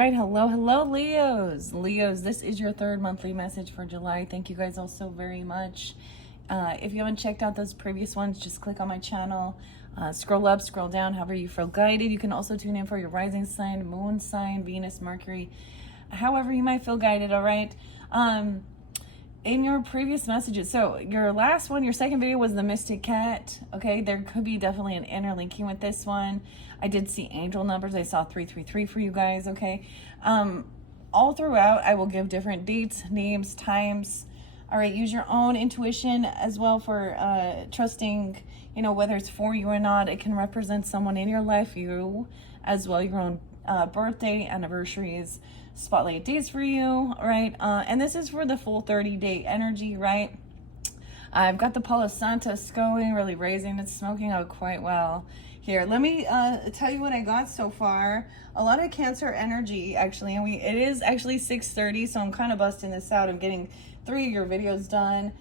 right, hello, Leos. Leos, this is your third monthly message for July. Thank you guys all so very much. If you haven't checked out those previous ones, just click on my channel. Scroll up, scroll down, however you feel guided. You can also tune in for your rising sign, moon sign, Venus, Mercury, however you might feel guided, all right? In your previous messages, so your last one, your second video was the Mystic Cat, okay? There could be definitely an interlinking with this one. I did see angel numbers. I saw 333 for you guys, okay? All throughout, I will give different dates, names, times. All right, use your own intuition as well for trusting, you know, whether it's for you or not. It can represent someone in your life, you as well, your own birthday, anniversaries, spotlight days for you, right? And this is for the full 30-day energy, right? I've got the Palo Santos going, really raising. It's smoking out quite well here. Let me tell you what I got so far. A lot of Cancer energy, actually, and it is actually 6:30, so I'm kind of busting this out. I'm getting 3 of your videos done.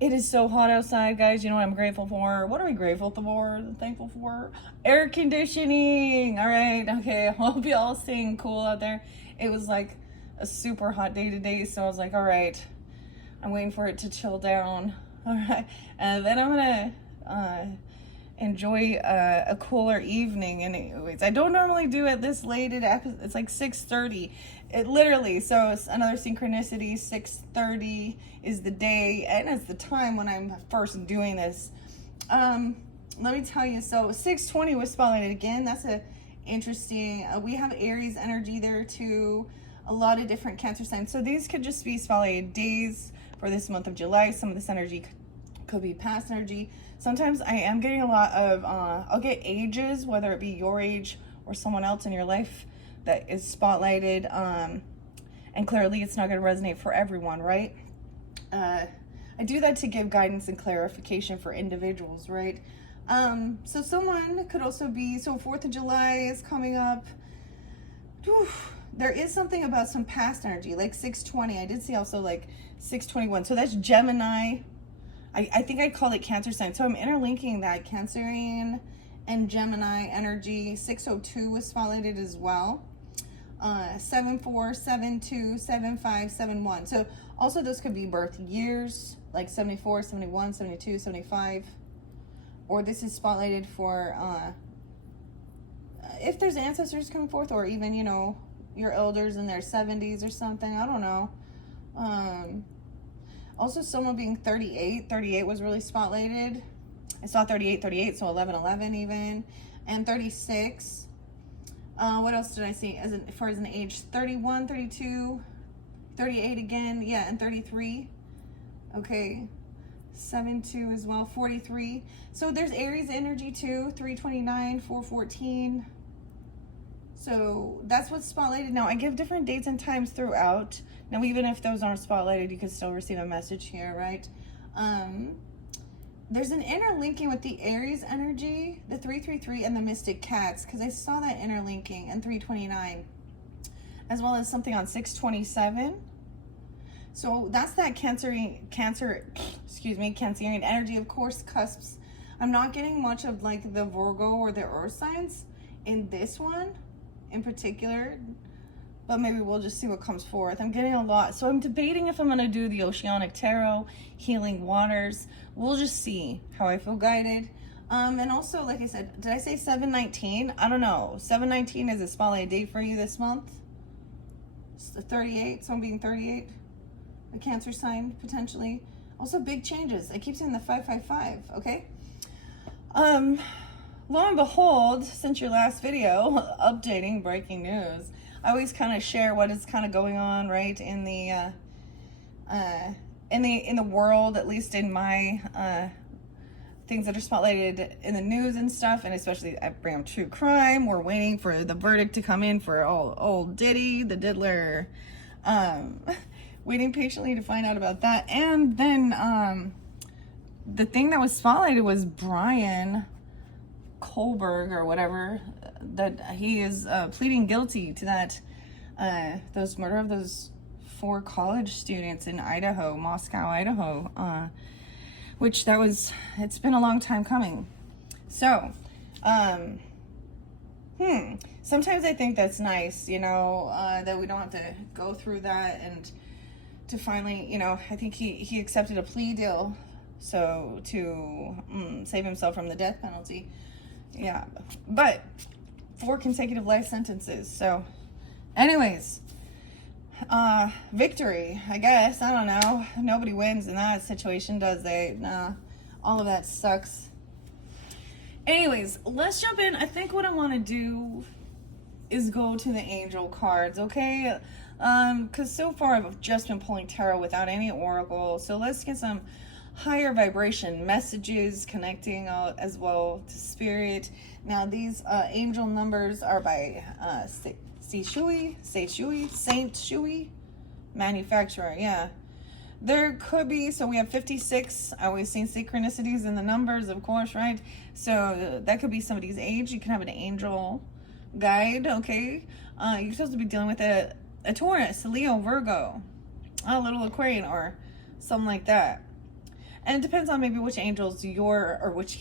It is so hot outside, guys. You know what I'm grateful for? What are we grateful for? Thankful for? Air conditioning. All right. Okay. I hope you all staying cool out there. It was like a super hot day today, so I was like, all right, I'm waiting for it to chill down. All right. And then I'm gonna enjoy a cooler evening. Anyways, I don't normally do it this late. It's like 6:30. It literally, so it's another synchronicity. 6:30 is the day and it's the time when I'm first doing this. Let me tell you, so 6:20 was spotlighted again. That's a interesting. We have Aries energy there too. A lot of different Cancer signs. So these could just be spotlighted days for this month of July. Some of this energy could be past energy. Sometimes I am getting a lot of, I'll get ages, whether it be your age or someone else in your life that is spotlighted. And clearly it's not going to resonate for everyone, right? I do that to give guidance and clarification for individuals, right? So someone could also be, so 4th of July is coming up. Whew. There is something about some past energy, like 6:20. I did see also like 6:21. So that's Gemini. I think I called it Cancer sign. So I'm interlinking that Cancerian and Gemini energy. 6:02 was spotlighted as well. 7:4, 7:2, 7:5, 7:1. So also those could be birth years, like 74, 71, 72, 75. Or this is spotlighted for if there's ancestors coming forth, or even, you know, your elders in their 70s or something. I don't know. Also someone being 38. 38 was really spotlighted. I saw 38, so 11 even. And 36. What else did I see as far as an age? 31, 32, 38 again. Yeah, and 33. Okay. 7-2 as well, 43. So there's Aries energy too, 329, 414. So that's what's spotlighted. Now I give different dates and times throughout. Now even if those aren't spotlighted, you can still receive a message here, right? There's an interlinking with the Aries energy, the 333 and the Mystic Cats, because I saw that interlinking, and 329, as well as something on 627. So that's that Cancerian energy. Of course, cusps. I'm not getting much of like the Virgo or the Earth signs in this one in particular, but maybe we'll just see what comes forth. I'm getting a lot. So I'm debating if I'm going to do the Oceanic Tarot, Healing Waters. We'll just see how I feel guided. And also, like I said, did I say 7/19? I don't know. 7/19 is a spotlight date for you this month. It's the 38, so I'm being 38. A Cancer sign, potentially. Also, big changes. I keep saying the 555, okay? Lo and behold, since your last video, updating, breaking news, I always kind of share what is kind of going on, right, in the world, at least in my things that are spotlighted in the news and stuff, and especially I bring up true crime. We're waiting for the verdict to come in for old Diddy, the diddler. Waiting patiently to find out about that. And then the thing that was spotlighted was Brian Kohlberg or whatever, that he is pleading guilty to that those murder of those 4 college students in Idaho, Moscow, Idaho, which it's been a long time coming. So Sometimes I think that's nice, you know, that we don't have to go through that, and to finally, you know, I think he accepted a plea deal, so to save himself from the death penalty. Yeah, but 4 consecutive life sentences. So anyways, victory, I guess. I don't know. Nobody wins in that situation, does they? Nah, all of that sucks. Anyways, let's jump in. I think what I want to do is go to the angel cards, okay? Because so far I've just been pulling tarot without any oracle. So let's get some higher vibration messages connecting as well to spirit. Now these angel numbers are by Saint Shui manufacturer. Yeah, there could be, so we have 56. I always seen synchronicities in the numbers, of course, right? So that could be somebody's age. You can have an angel guide, okay? You're supposed to be dealing with a Taurus, a Leo, Virgo, a little Aquarian, or something like that. And it depends on maybe which angels which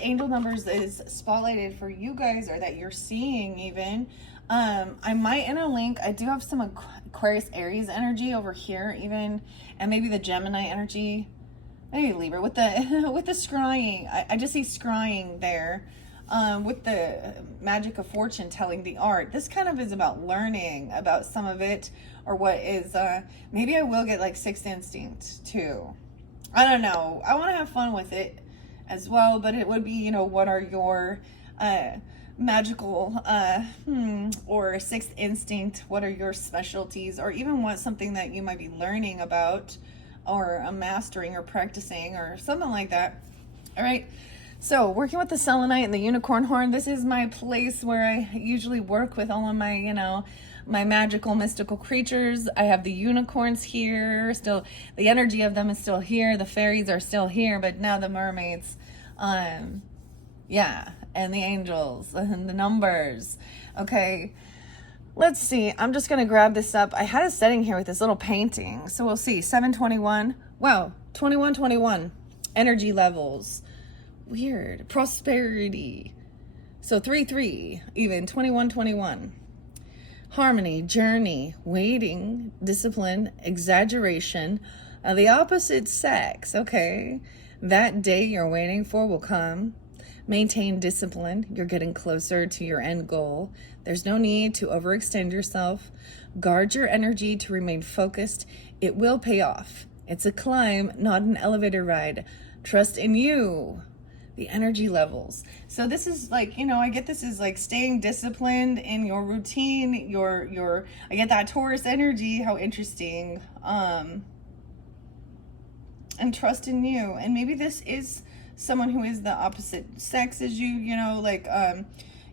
angel numbers is spotlighted for you guys, or that you're seeing even. I might interlink. I do have some Aquarius, Aries energy over here even, and maybe the Gemini energy, maybe Libra with the with the scrying. I just see scrying there. With the magic of fortune telling, the art. This kind of is about learning about some of it, or what is, maybe I will get like Sixth Instinct too. I don't know. I want to have fun with it as well, but it would be, you know, what are your magical or Sixth Instinct, what are your specialties, or even what something that you might be learning about, or mastering or practicing, or something like that. All right. So working with the selenite and the unicorn horn, this is my place where I usually work with all of my, you know, my magical, mystical creatures. I have the unicorns here, still, the energy of them is still here. The fairies are still here, but now the mermaids, yeah, and the angels and the numbers. Okay, let's see. I'm just going to grab this up. I had a setting here with this little painting. So we'll see. 721. Wow, 2121. Energy levels. Weird. Prosperity. So 3-3, even 21-21. Harmony, journey, waiting, discipline, exaggeration. The opposite sex. Okay. That day you're waiting for will come. Maintain discipline. You're getting closer to your end goal. There's no need to overextend yourself. Guard your energy to remain focused. It will pay off. It's a climb, not an elevator ride. Trust in you. The energy levels. So this is like, you know, I get this is like staying disciplined in your routine, I get that Taurus energy, how interesting. And trust in you. And maybe this is someone who is the opposite sex as you, you know, like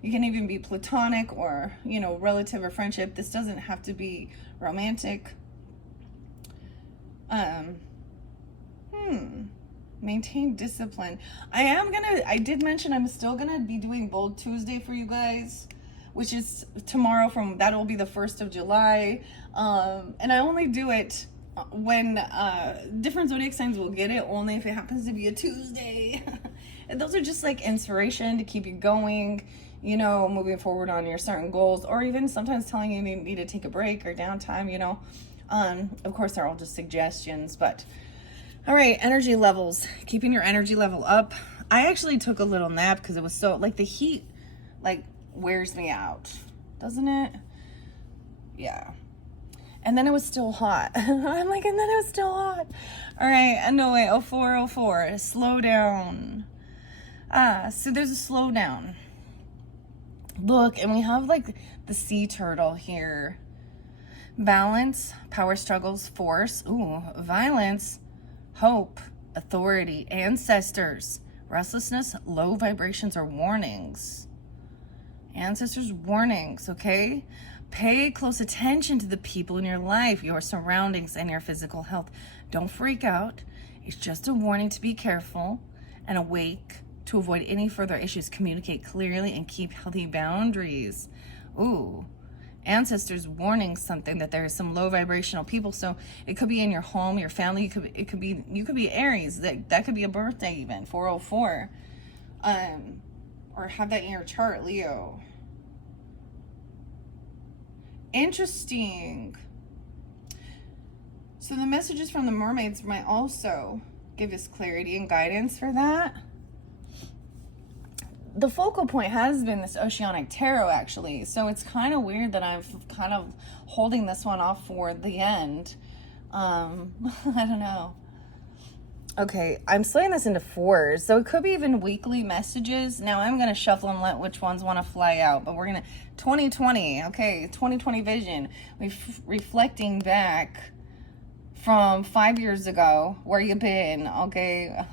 you can even be platonic, or, you know, relative or friendship. This doesn't have to be romantic. Maintain discipline. I did mention I'm still gonna be doing Bold Tuesday for you guys, which is tomorrow. That will be the 1st of July. And I only do it when different zodiac signs will get it, only if it happens to be a Tuesday. And those are just like inspiration to keep you going, you know, moving forward on your certain goals, or even sometimes telling you need to take a break or downtime, you know. Of course, they're all just suggestions, but all right, energy levels, keeping your energy level up. I actually took a little nap because it was so, like, the heat, like, wears me out, doesn't it? Yeah. And then it was still hot. I'm like, and then it was still hot. All right, no way, 0404, slow down. So there's a slowdown. Look, and we have, like, the sea turtle here. Balance, power struggles, force, ooh, violence, hope, authority, ancestors, restlessness, low vibrations or warnings. Ancestors, warnings, okay? Pay close attention to the people in your life, your surroundings, and your physical health. Don't freak out. It's just a warning to be careful and awake to avoid any further issues. Communicate clearly and keep healthy boundaries. Ooh. Ancestors warning something, that there is some low vibrational people. So it could be in your home, your family. You could be Aries. That could be a birthday even, 404, or or have that in your chart, Leo. Interesting. So the messages from the mermaids might also give us clarity and guidance for that. The focal point has been this Oceanic Tarot, actually. So it's kind of weird that I'm kind of holding this one off for the end. I don't know. Okay, I'm splitting this into 4s, so it could be even weekly messages. Now I'm going to shuffle and let which ones want to fly out, but we're going to, 2020, okay, 2020 vision. We're reflecting back from 5 years ago, where you been, okay?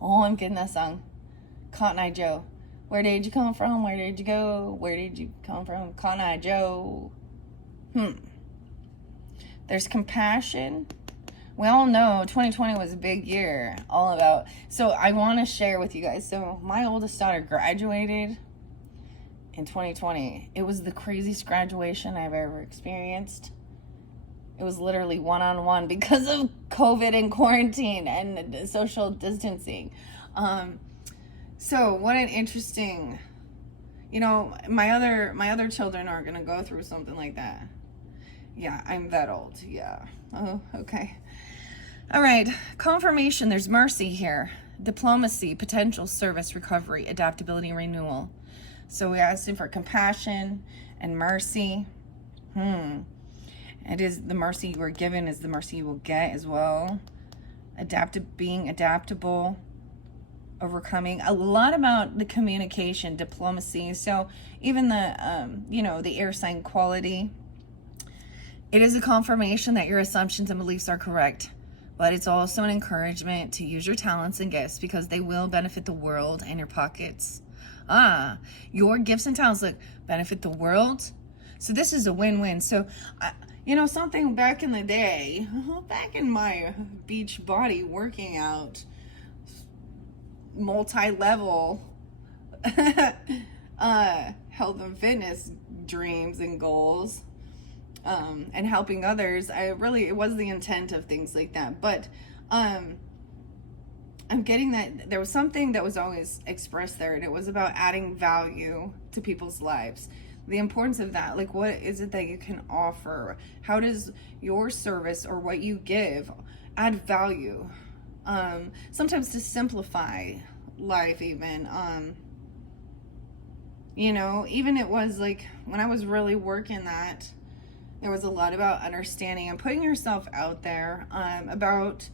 Oh, I'm getting that song. Cotton Eye Joe. Where did you come from? Where did you go? Where did you come from? Cotton Eye Joe. There's compassion. We all know 2020 was a big year, all about. So I want to share with you guys. So my oldest daughter graduated in 2020. It was the craziest graduation I've ever experienced. It was literally one-on-one because of COVID and quarantine and social distancing. So what an interesting, you know, my other children aren't going to go through something like that. Yeah, I'm that old. Yeah. Oh, okay. All right. Confirmation. There's mercy here. Diplomacy, potential, service, recovery, adaptability, renewal. So we asked him for compassion and mercy. It is the mercy you were given is the mercy you will get as well. Being adaptable, overcoming. A lot about the communication, diplomacy. So even the, the air sign quality. It is a confirmation that your assumptions and beliefs are correct, but it's also an encouragement to use your talents and gifts because they will benefit the world and your pockets. Your gifts and talents benefit the world. So this is a win-win. So, something back in the day, back in my beach body working out, multi-level health and fitness dreams and goals, and helping others, it was the intent of things like that. But I'm getting that there was something that was always expressed there, and it was about adding value to people's lives. The importance of that, like what is it that you can offer? How does your service or what you give add value? Sometimes to simplify life even. Even it was like when I was really working that, there was a lot about understanding and putting yourself out there, about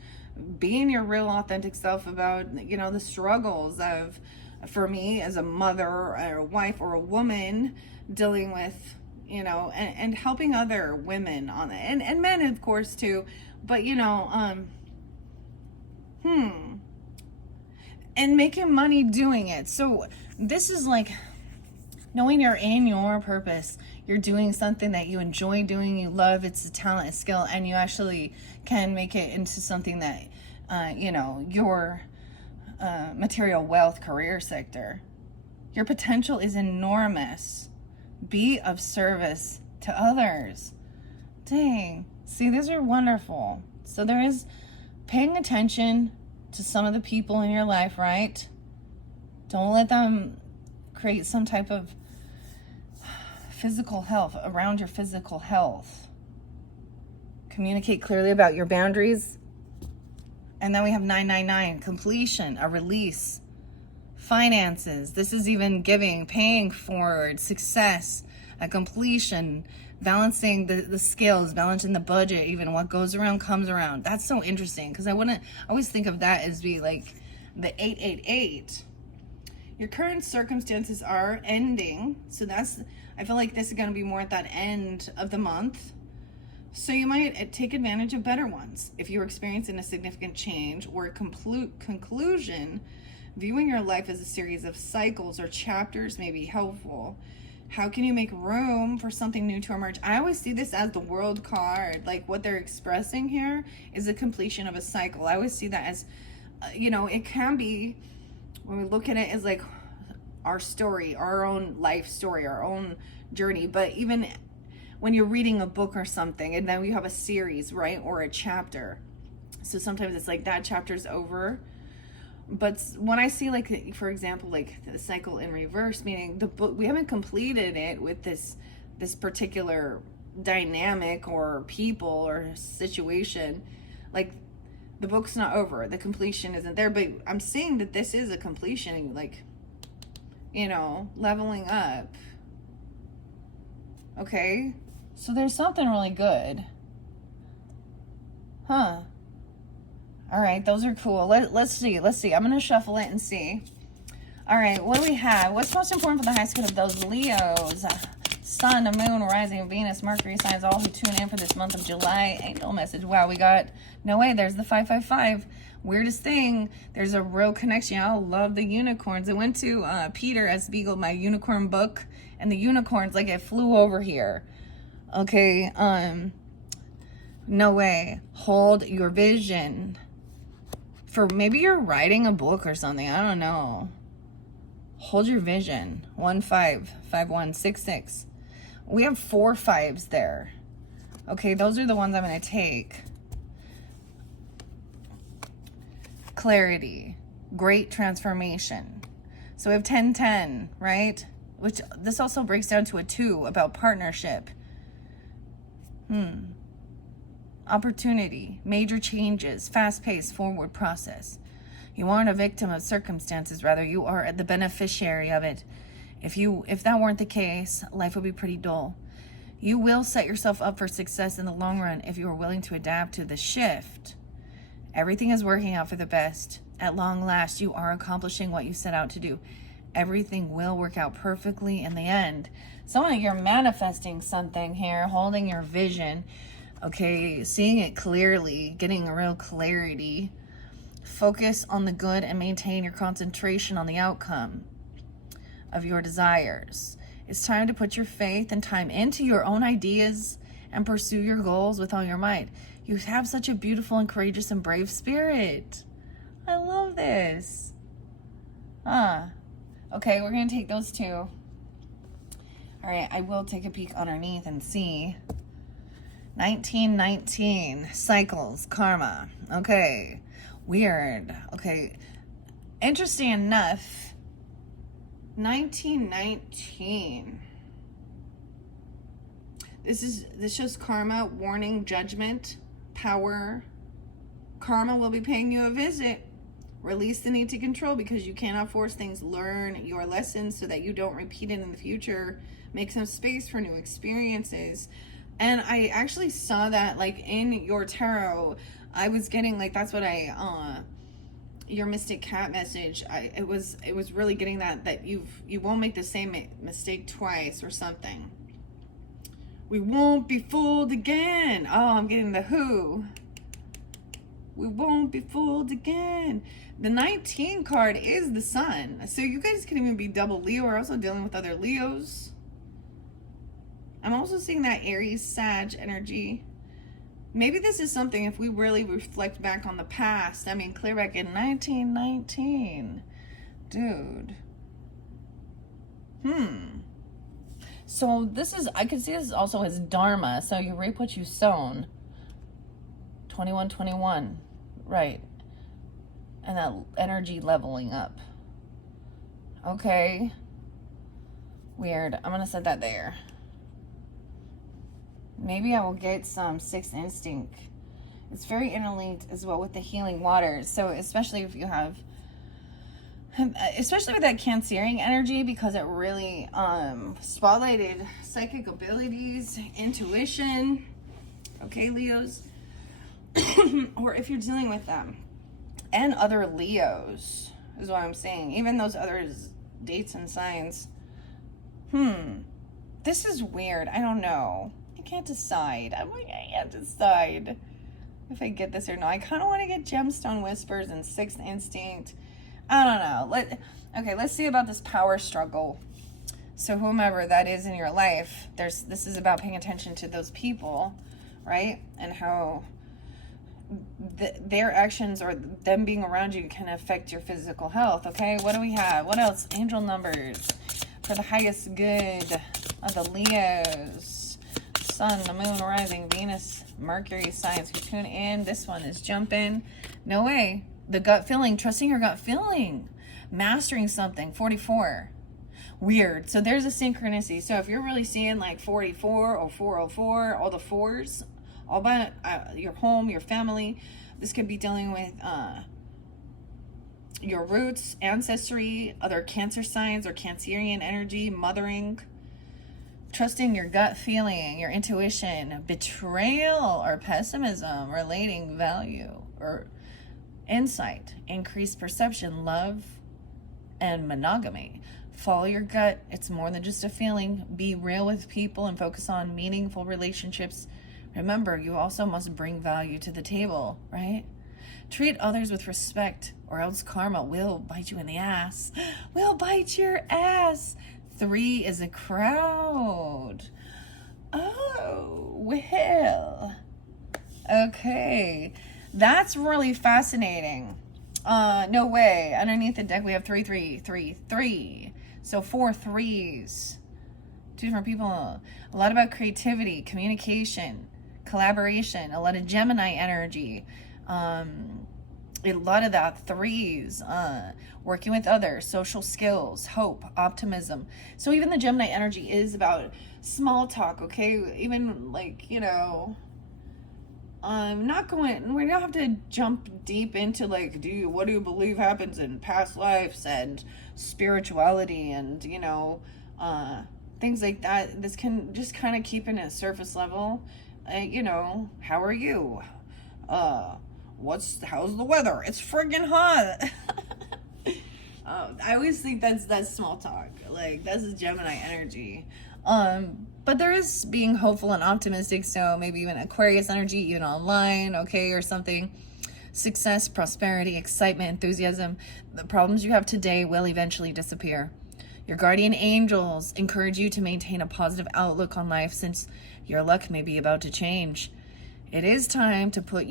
being your real authentic self, about, the struggles of, for me as a mother or a wife or a woman dealing with, and helping other women on it, and men of course too, but and making money doing it. So this is like knowing you're in your purpose. You're doing something that you enjoy doing, you love, it's a talent, a skill, and you actually can make it into something that, your material wealth career sector. Your potential is enormous. Be of service to others. Dang. See, these are wonderful. So there is paying attention to some of the people in your life, right? Don't let them create some type of physical health around your physical health. Communicate clearly about your boundaries. And then we have 999, completion, a release, finances. This is even giving, paying forward, success, a completion, balancing the scales, balancing the budget, even what goes around comes around. That's so interesting because I always think of that as be like the 888. Your current circumstances are ending. So I feel like this is going to be more at that end of the month. So you might take advantage of better ones. If you're experiencing a significant change or a conclusion, viewing your life as a series of cycles or chapters may be helpful. How can you make room for something new to emerge? I always see this as the World card. Like what they're expressing here is a completion of a cycle. I always see that as, it can be, when we look at it as like our story, our own life story, our own journey. But even when you're reading a book or something, and then you have a series, right? Or a chapter. So sometimes it's like that chapter's over. But when I see, like, for example, like the cycle in reverse, meaning the book, we haven't completed it with this particular dynamic or people or situation. Like, the book's not over, the completion isn't there, but I'm seeing that this is a completion, like, you know, leveling up. Okay, so there's something really good. Huh. All right, those are cool. Let's see. I'm going to shuffle it and see. All right, what do we have? What's most important for the highest good of those Leos? Sun, Moon, Rising, Venus, Mercury signs, all who tune in for this month of July. Angel message. Wow, we got, no way, there's the 555. Weirdest thing, there's a real connection. I love the unicorns. I went to Peter S. Beagle, my unicorn book, and the unicorns, like, it flew over here. Okay, no way. Hold your vision. For maybe you're writing a book or something. I don't know. Hold your vision. 155166. We have 4 5s there. Okay, those are the ones I'm going to take. Clarity. Great transformation. So we have 1010, right? Which this also breaks down to a 2 about partnership. Opportunity, major changes, fast-paced forward process. You aren't a victim of circumstances, rather you are the beneficiary of it. If that weren't the case, life would be pretty dull. You will set yourself up for success in the long run if you are willing to adapt to the shift. Everything is working out for the best. At long last, you are accomplishing what you set out to do. Everything will work out perfectly in the end. So you're manifesting something here, holding your vision. Okay, seeing it clearly, getting a real clarity. Focus on the good and maintain your concentration on the outcome of your desires. It's time to put your faith and time into your own ideas and pursue your goals with all your might. You have such a beautiful and courageous and brave spirit. I love this. Okay, we're going to take those 2. All right, I will take a peek underneath and see. 1919, cycles, karma. Okay, weird. Okay, interesting enough, 1919. This shows karma, warning, judgment, power. Karma will be paying you a visit. Release the need to control because you cannot force things. Learn your lessons so that you don't repeat it in the future. Make some space for new experiences. And I actually saw that, like, in your tarot. I was getting, like, that's what your Mystic Cat message, it was really getting that you won't make the same mistake twice or something. We won't be fooled again. Oh, I'm getting the Who. We won't be fooled again. The 19 card is the Sun. So you guys can even be double Leo or also dealing with other Leos. I'm also seeing that Aries, Sag energy. Maybe this is something, if we really reflect back on the past. I mean, clear back in 1919. Dude. So this is, I could see this also as Dharma. So you reap what you sown. 2121. Right. And that energy leveling up. Okay. Weird. I'm going to set that there. Maybe I will get some 6th instinct. It's very interlinked as well with the healing waters. So especially if you have, especially with that Cancerian energy, because it really spotlighted psychic abilities, intuition. Okay, Leos. Or if you're dealing with them. And other Leos is what I'm saying. Even those other dates and signs. This is weird. I don't know. I can't decide. I can't decide if I get this or not. I kind of want to get Gemstone Whispers and 6th Instinct. I don't know. Okay, let's see about this power struggle. So whomever that is in your life, this is about paying attention to those people, right? And how their actions or them being around you can affect your physical health. Okay, what do we have? What else? Angel numbers for the highest good of the Leos. Sun, the Moon, Rising, Venus, Mercury signs who tune in. This one is jumping. No way. the gut feeling, trusting your gut feeling, mastering something, 44. Weird. So there's a synchronicity. So if you're really seeing like 44 or 404, all the fours, all about your home, your family, this could be dealing with your roots, ancestry, other Cancer signs or Cancerian energy, mothering, trusting your gut feeling, your intuition, betrayal or pessimism, relating value or insight, increased perception, love, and monogamy. Follow your gut. It's more than just a feeling. Be real with people and focus on meaningful relationships. Remember, you also must bring value to the table, right? Treat others with respect, or else karma will bite you in the ass. Will bite your ass. 3 is a crowd. Oh, well. Okay. That's really fascinating. No way. Underneath the deck, we have 3, 3, 3, 3. So 4 threes. 2 different people. A lot about creativity, communication, collaboration. A lot of Gemini energy. A lot of that 3s. Working with others, social skills, hope, optimism. So even the Gemini energy is about small talk, okay? Even like, we don't have to jump deep into like, what do you believe happens in past lives and spirituality and, things like that. This can just kind of keep it at surface level. How are you? How's the weather? It's friggin' hot. I always think that's small talk. Like, that's Gemini energy. But there is being hopeful and optimistic, so maybe even Aquarius energy, even online, okay, or something. Success, prosperity, excitement, enthusiasm. The problems you have today will eventually disappear. Your guardian angels encourage you to maintain a positive outlook on life since your luck may be about to change. It is time to put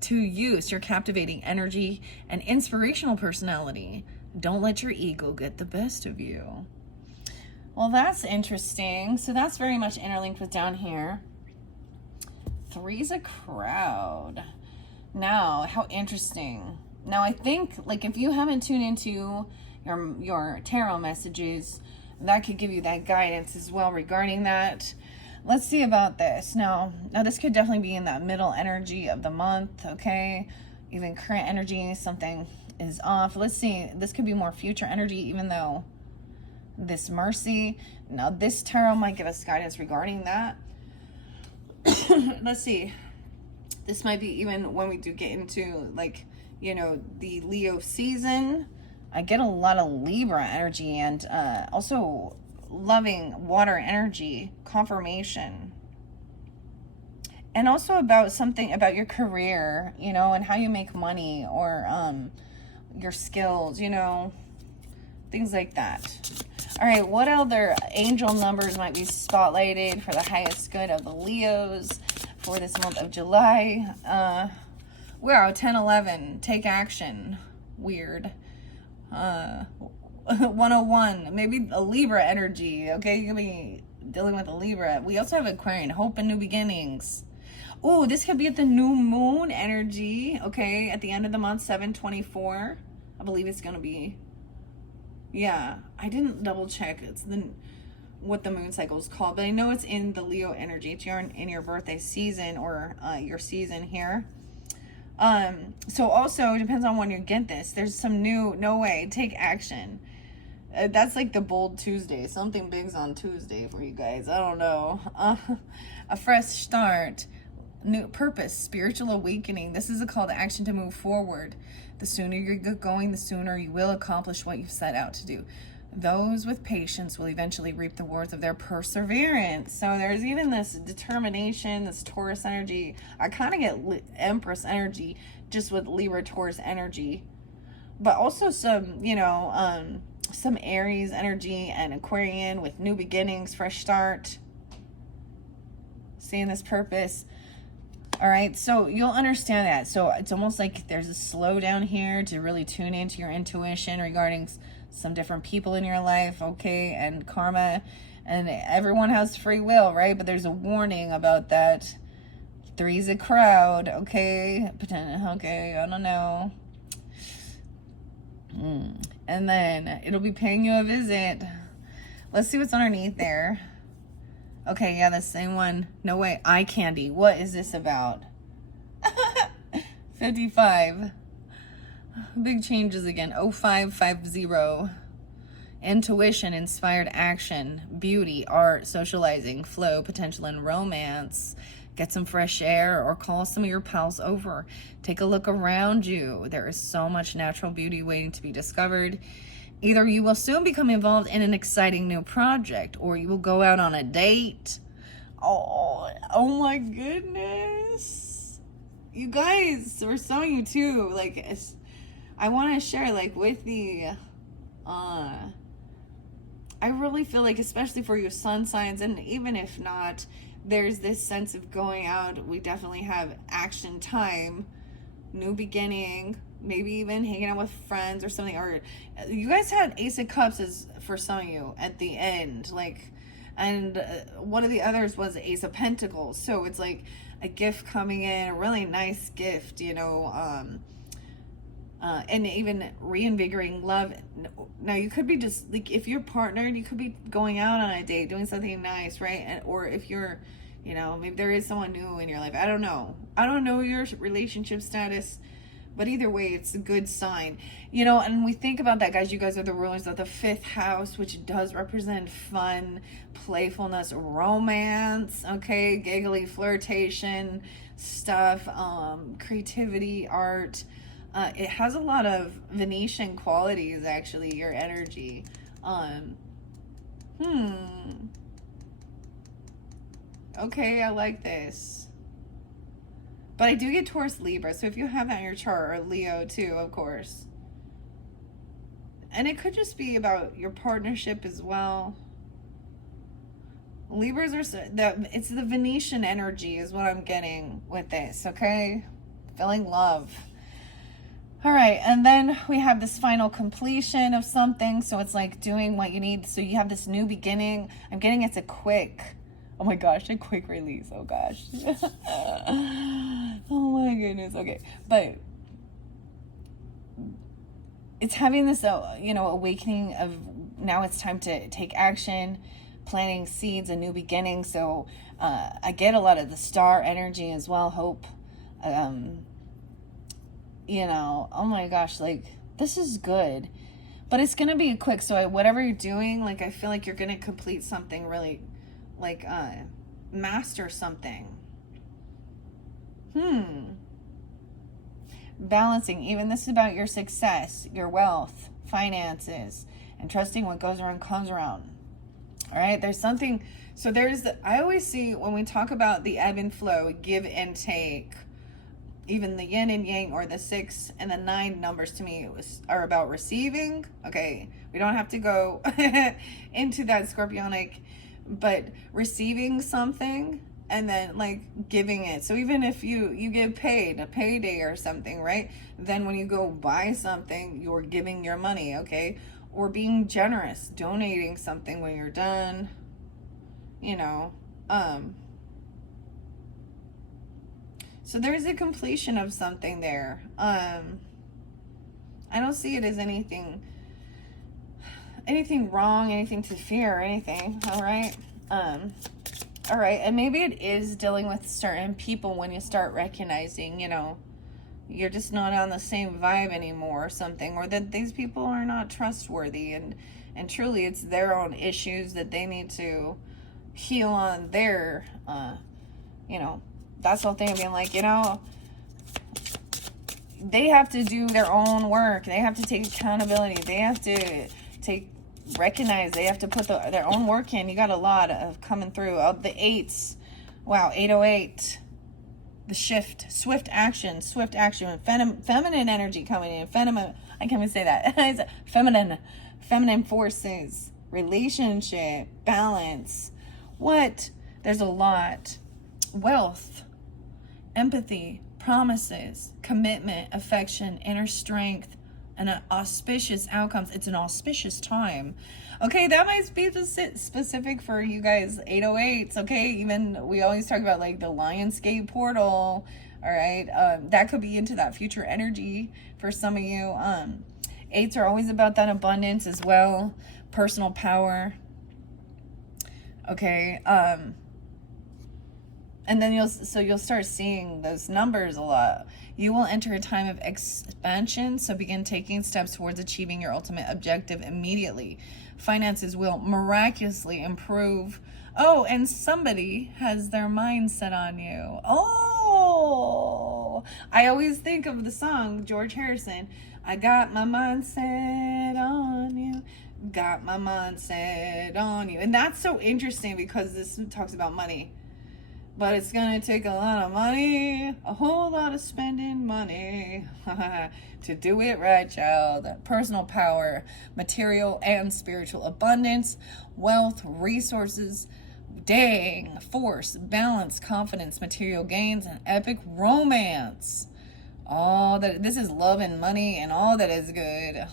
to use your captivating energy and inspirational personality. Don't let your ego get the best of you. Well, that's interesting. So that's very much interlinked with down here. 3's a crowd. Now, how interesting. Now, I think, like, if you haven't tuned into your tarot messages, that could give you that guidance as well regarding that. Let's see about this. Now this could definitely be in that middle energy of the month, okay? Even current energy, something is off. Let's see. This could be more future energy, even though this Mercy. Now, this tarot might give us guidance regarding that. Let's see. This might be even when we do get into, like, the Leo season. I get a lot of Libra energy and also loving water energy, confirmation. And also about something about your career, and how you make money or your skills, things like that. All right, what other angel numbers might be spotlighted for the highest good of the Leos for this month of July? Wow, 10, 11, take action. Weird. 101, maybe a Libra energy, okay? You could be dealing with a Libra. We also have Aquarian, hope and new beginnings. Oh, this could be at the new moon energy, okay? At the end of the month, 7/24. I believe it's going to be. Yeah, I didn't double check. It's what the moon cycle is called, but I know it's in the Leo energy. It's in your birthday season or your season here. So also, it depends on when you get this. There's some no way, take action. That's like the bold Tuesday. Something big's on Tuesday for you guys. I don't know. A fresh start, new purpose, spiritual awakening. This is a call to action to move forward. The sooner you get going, the sooner you will accomplish what you've set out to do. Those with patience will eventually reap the rewards of their perseverance. So there's even this determination, this Taurus energy. I kind of get Empress energy just with Libra Taurus energy. But also some, some Aries energy and Aquarian with new beginnings, fresh start. Seeing this purpose. All right, so you'll understand that. So it's almost like there's a slowdown here to really tune into your intuition regarding some different people in your life, okay, and karma. And everyone has free will, right? But there's a warning about that Three's a crowd, okay? Okay, I don't know. And then it'll be paying you a visit. Let's see what's underneath there. Okay, yeah, the same one. No way. Eye candy. What is this about? 55. Big changes again. 0550. Intuition, inspired action, beauty, art, socializing, flow, potential, and romance. Get some fresh air or call some of your pals over. Take a look around you. There is so much natural beauty waiting to be discovered. Either you will soon become involved in an exciting new project, or you will go out on a date. Oh my goodness. You guys, we're showing you too. Like, I want to share, like, with the, I really feel like, especially for your sun signs, and even if not, there's this sense of going out. We definitely have action time, new beginning, maybe even hanging out with friends or something. Or you guys had Ace of Cups as for some of you at the end, like, and one of the others was Ace of Pentacles. So it's like a gift coming in, a really nice gift, you know, and even reinvigorating love. Now you could be just like, if you're partnered, you could be going out on a date, doing something nice, right? And or if you're, you know, maybe there is someone new in your life. I don't know your relationship status, but either way, it's a good sign, you know. And we think about that, guys. You guys are the rulers of the 5th house, which does represent fun, playfulness, romance, okay, giggly flirtation stuff, creativity, art. It has a lot of Venetian qualities, actually, your energy. Okay, I like this. But I do get Taurus, Libra, so if you have that in your chart, or Leo too, of course. And it could just be about your partnership as well. Libras are, it's the Venetian energy is what I'm getting with this, okay? Feeling love. All right, and then we have this final completion of something. So it's like doing what you need. So you have this new beginning. I'm getting it's a quick, oh my gosh, a quick release. Oh gosh. Oh my goodness. Okay, but it's having this, you know, awakening of now it's time to take action, planting seeds, a new beginning. So I get a lot of the star energy as well, hope. You know, oh my gosh, like, this is good, but it's gonna be quick. So whatever you're doing, like, I feel like you're gonna complete something really, like, master something. Balancing, even this is about your success, your wealth, finances, and trusting what goes around comes around. All right, there's something. So I always see when we talk about the ebb and flow, give and take, even the yin and yang, or the 6 and the 9 numbers, to me are about receiving. Okay, we don't have to go into that scorpionic, but receiving something and then like giving it. So even if you get paid a payday or something, right, then when you go buy something, you're giving your money, okay? Or being generous, donating something when you're done, you know. So there's a completion of something there. I don't see it as anything wrong, anything to fear, or anything. All right. All right. And maybe it is dealing with certain people when you start recognizing, you know, you're just not on the same vibe anymore or something, or that these people are not trustworthy, and truly it's their own issues that they need to heal on their, you know, that's the whole thing of being like, you know, they have to do their own work. They have to take accountability. They have to recognize they have to put their own work in. You got a lot of coming through. The 8s. Wow, 808. The swift action, feminine energy coming in. I can't even say that. It's feminine forces, relationship, balance. What? There's a lot. Wealth, empathy, promises, commitment, affection, inner strength, and auspicious outcomes. It's an auspicious time. Okay, that might be specific for you guys 808s. Okay, even we always talk about like the Lionsgate portal. All right, that could be into that future energy for some of you. Eights are always about that abundance as well, personal power. Okay, and then you'll start seeing those numbers a lot. You will enter a time of expansion, so begin taking steps towards achieving your ultimate objective immediately. Finances will miraculously improve. Oh, and somebody has their mind set on you. Oh, I always think of the song, George Harrison, I got my mind set on you. Got my mind set on you. And that's so interesting because this talks about money. But it's going to take a lot of money, a whole lot of spending money to do it right, child. Personal power, material and spiritual abundance, wealth, resources, dang, force, balance, confidence, material gains, and epic romance. All that, this is love and money and all that is good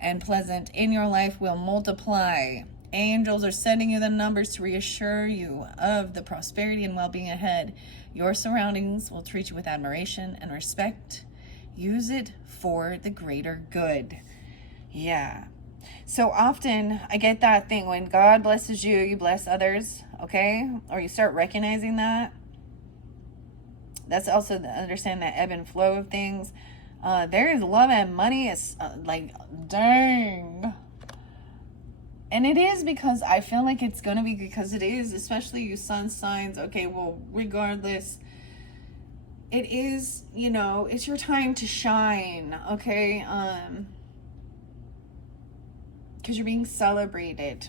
and pleasant in your life will multiply. Angels are sending you the numbers to reassure you of the prosperity and well-being ahead. Your surroundings will treat you with admiration and respect. Use it for the greater good. Yeah. So often I get that thing when God blesses you, you bless others, okay? Or you start recognizing that. That's also the understand that ebb and flow of things. There is love and money. It's like, dang. And it is because I feel like it's going to be because it is, especially you sun signs. Okay, well, regardless, it is, you know, it's your time to shine, okay? Because you're being celebrated.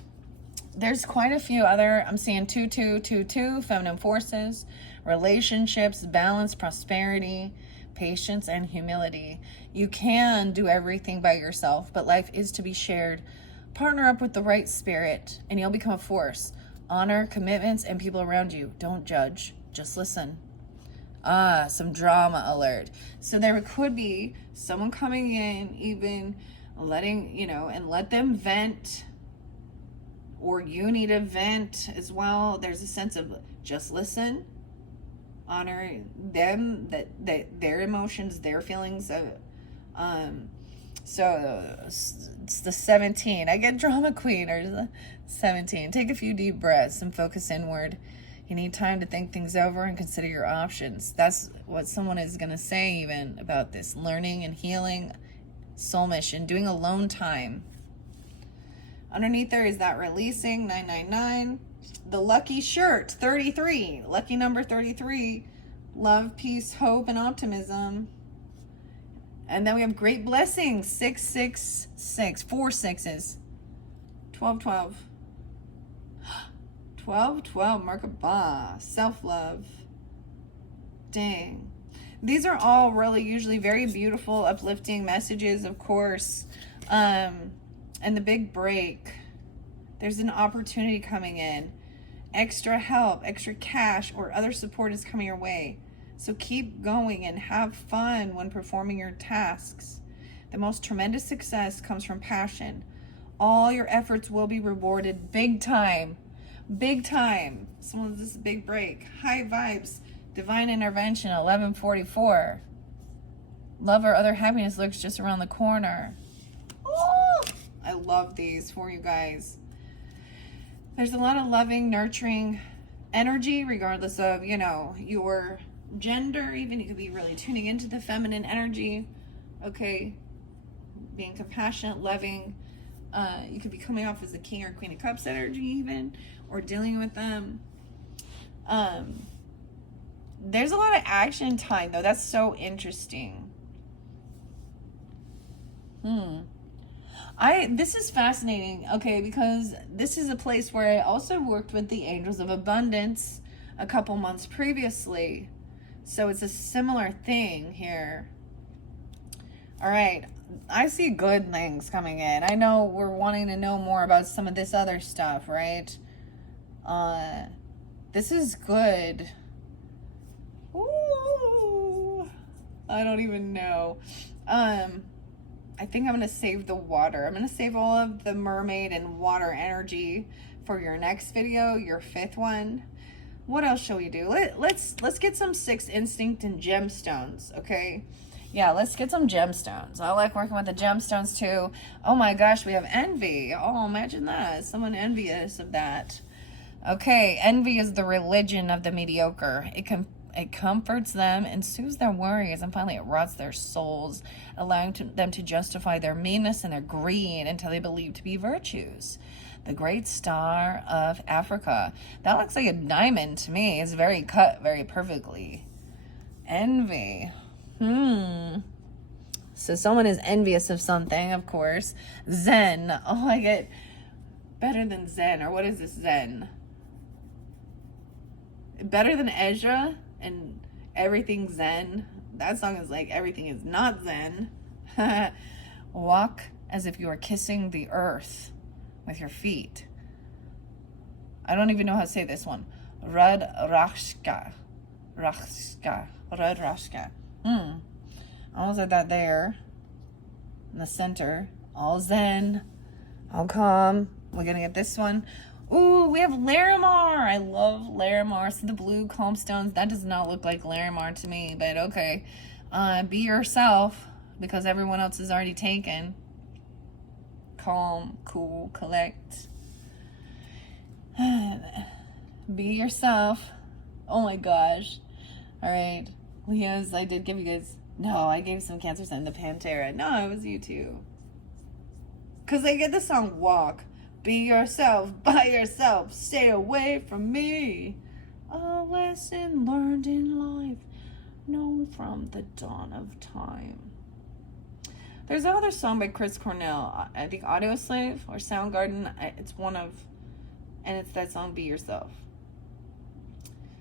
There's quite a few other, I'm seeing 2222, feminine forces, relationships, balance, prosperity, patience, and humility. You can do everything by yourself, but life is to be shared. Partner up with the right spirit and you'll become a force. Honor commitments and people around you. Don't judge, just listen. Some drama alert. So there could be someone coming in, even letting, you know, and let them vent, or you need to vent as well. There's a sense of just listen, honor them, that their emotions, their feelings. So it's the 17. I get drama queen, or the 17. Take a few deep breaths and focus inward. You need time to think things over and consider your options. That's what someone is going to say even about this. Learning and healing, soul mission, doing alone time. Underneath there is that releasing, 999. The lucky shirt, 33. Lucky number 33. Love, peace, hope, and optimism. And then we have great blessings, 666, 4 sixes, 1212, 1212, Merkaba, self-love. Dang. These are all really usually very beautiful, uplifting messages, of course. And the big break, there's an opportunity coming in. Extra help, extra cash, or other support is coming your way. So keep going and have fun when performing your tasks. The most tremendous success comes from passion. All your efforts will be rewarded big time. Big time. Some of this is a big break. High vibes. Divine intervention, 1144. Love or other happiness lurks just around the corner. Oh, I love these for you guys. There's a lot of loving, nurturing energy, regardless of, you know, your gender. Even you could be really tuning into the feminine energy, okay, being compassionate, loving. You could be coming off as the King or Queen of Cups energy even, or dealing with them. There's a lot of action time though. That's so interesting. This is fascinating, okay, because this is a place where I also worked with the Angels of Abundance a couple months previously. So it's a similar thing here. All right. I see good things coming in. I know we're wanting to know more about some of this other stuff, right? This is good. Ooh, I don't even know. I think I'm going to save the water. I'm going to save all of the mermaid and water energy for your next video, your 5th one. What else shall we do? Let's get some 6th instinct and gemstones, okay? Yeah, let's get some gemstones. I like working with the gemstones too. Oh my gosh, we have envy. Oh, imagine that. Someone envious of that. Okay, envy is the religion of the mediocre. It comforts them and soothes their worries, and finally it rots their souls, allowing them to justify their meanness and their greed until they believe to be virtues. The great star of Africa. That looks like a diamond to me. It's very cut very perfectly. Envy. So someone is envious of something, of course. Zen. Oh, I get better than Zen. Or what is this, Zen? Better than Ezra and everything Zen. That song is like everything is not Zen. Walk as if you are kissing the earth with your feet. I don't even know how to say this one. Rudraksha. Rudraksha. I almost said that there. In the center. All Zen. All calm. We're gonna get this one. Ooh, we have Larimar. I love Larimar. So the blue calm stones. That does not look like Larimar to me, but okay. Be yourself, because everyone else is already taken. Calm, cool, collect. Be yourself. Oh my gosh. All right. Leos, I did give you guys... No, I gave some Cancer Sun, the Pantera. No, it was you too. Because I get the song Walk. Be yourself, by yourself. Stay away from me. A lesson learned in life, known from the dawn of time. There's another song by Chris Cornell. I think Audio Slave or Soundgarden. It's one of... And it's that song, Be Yourself.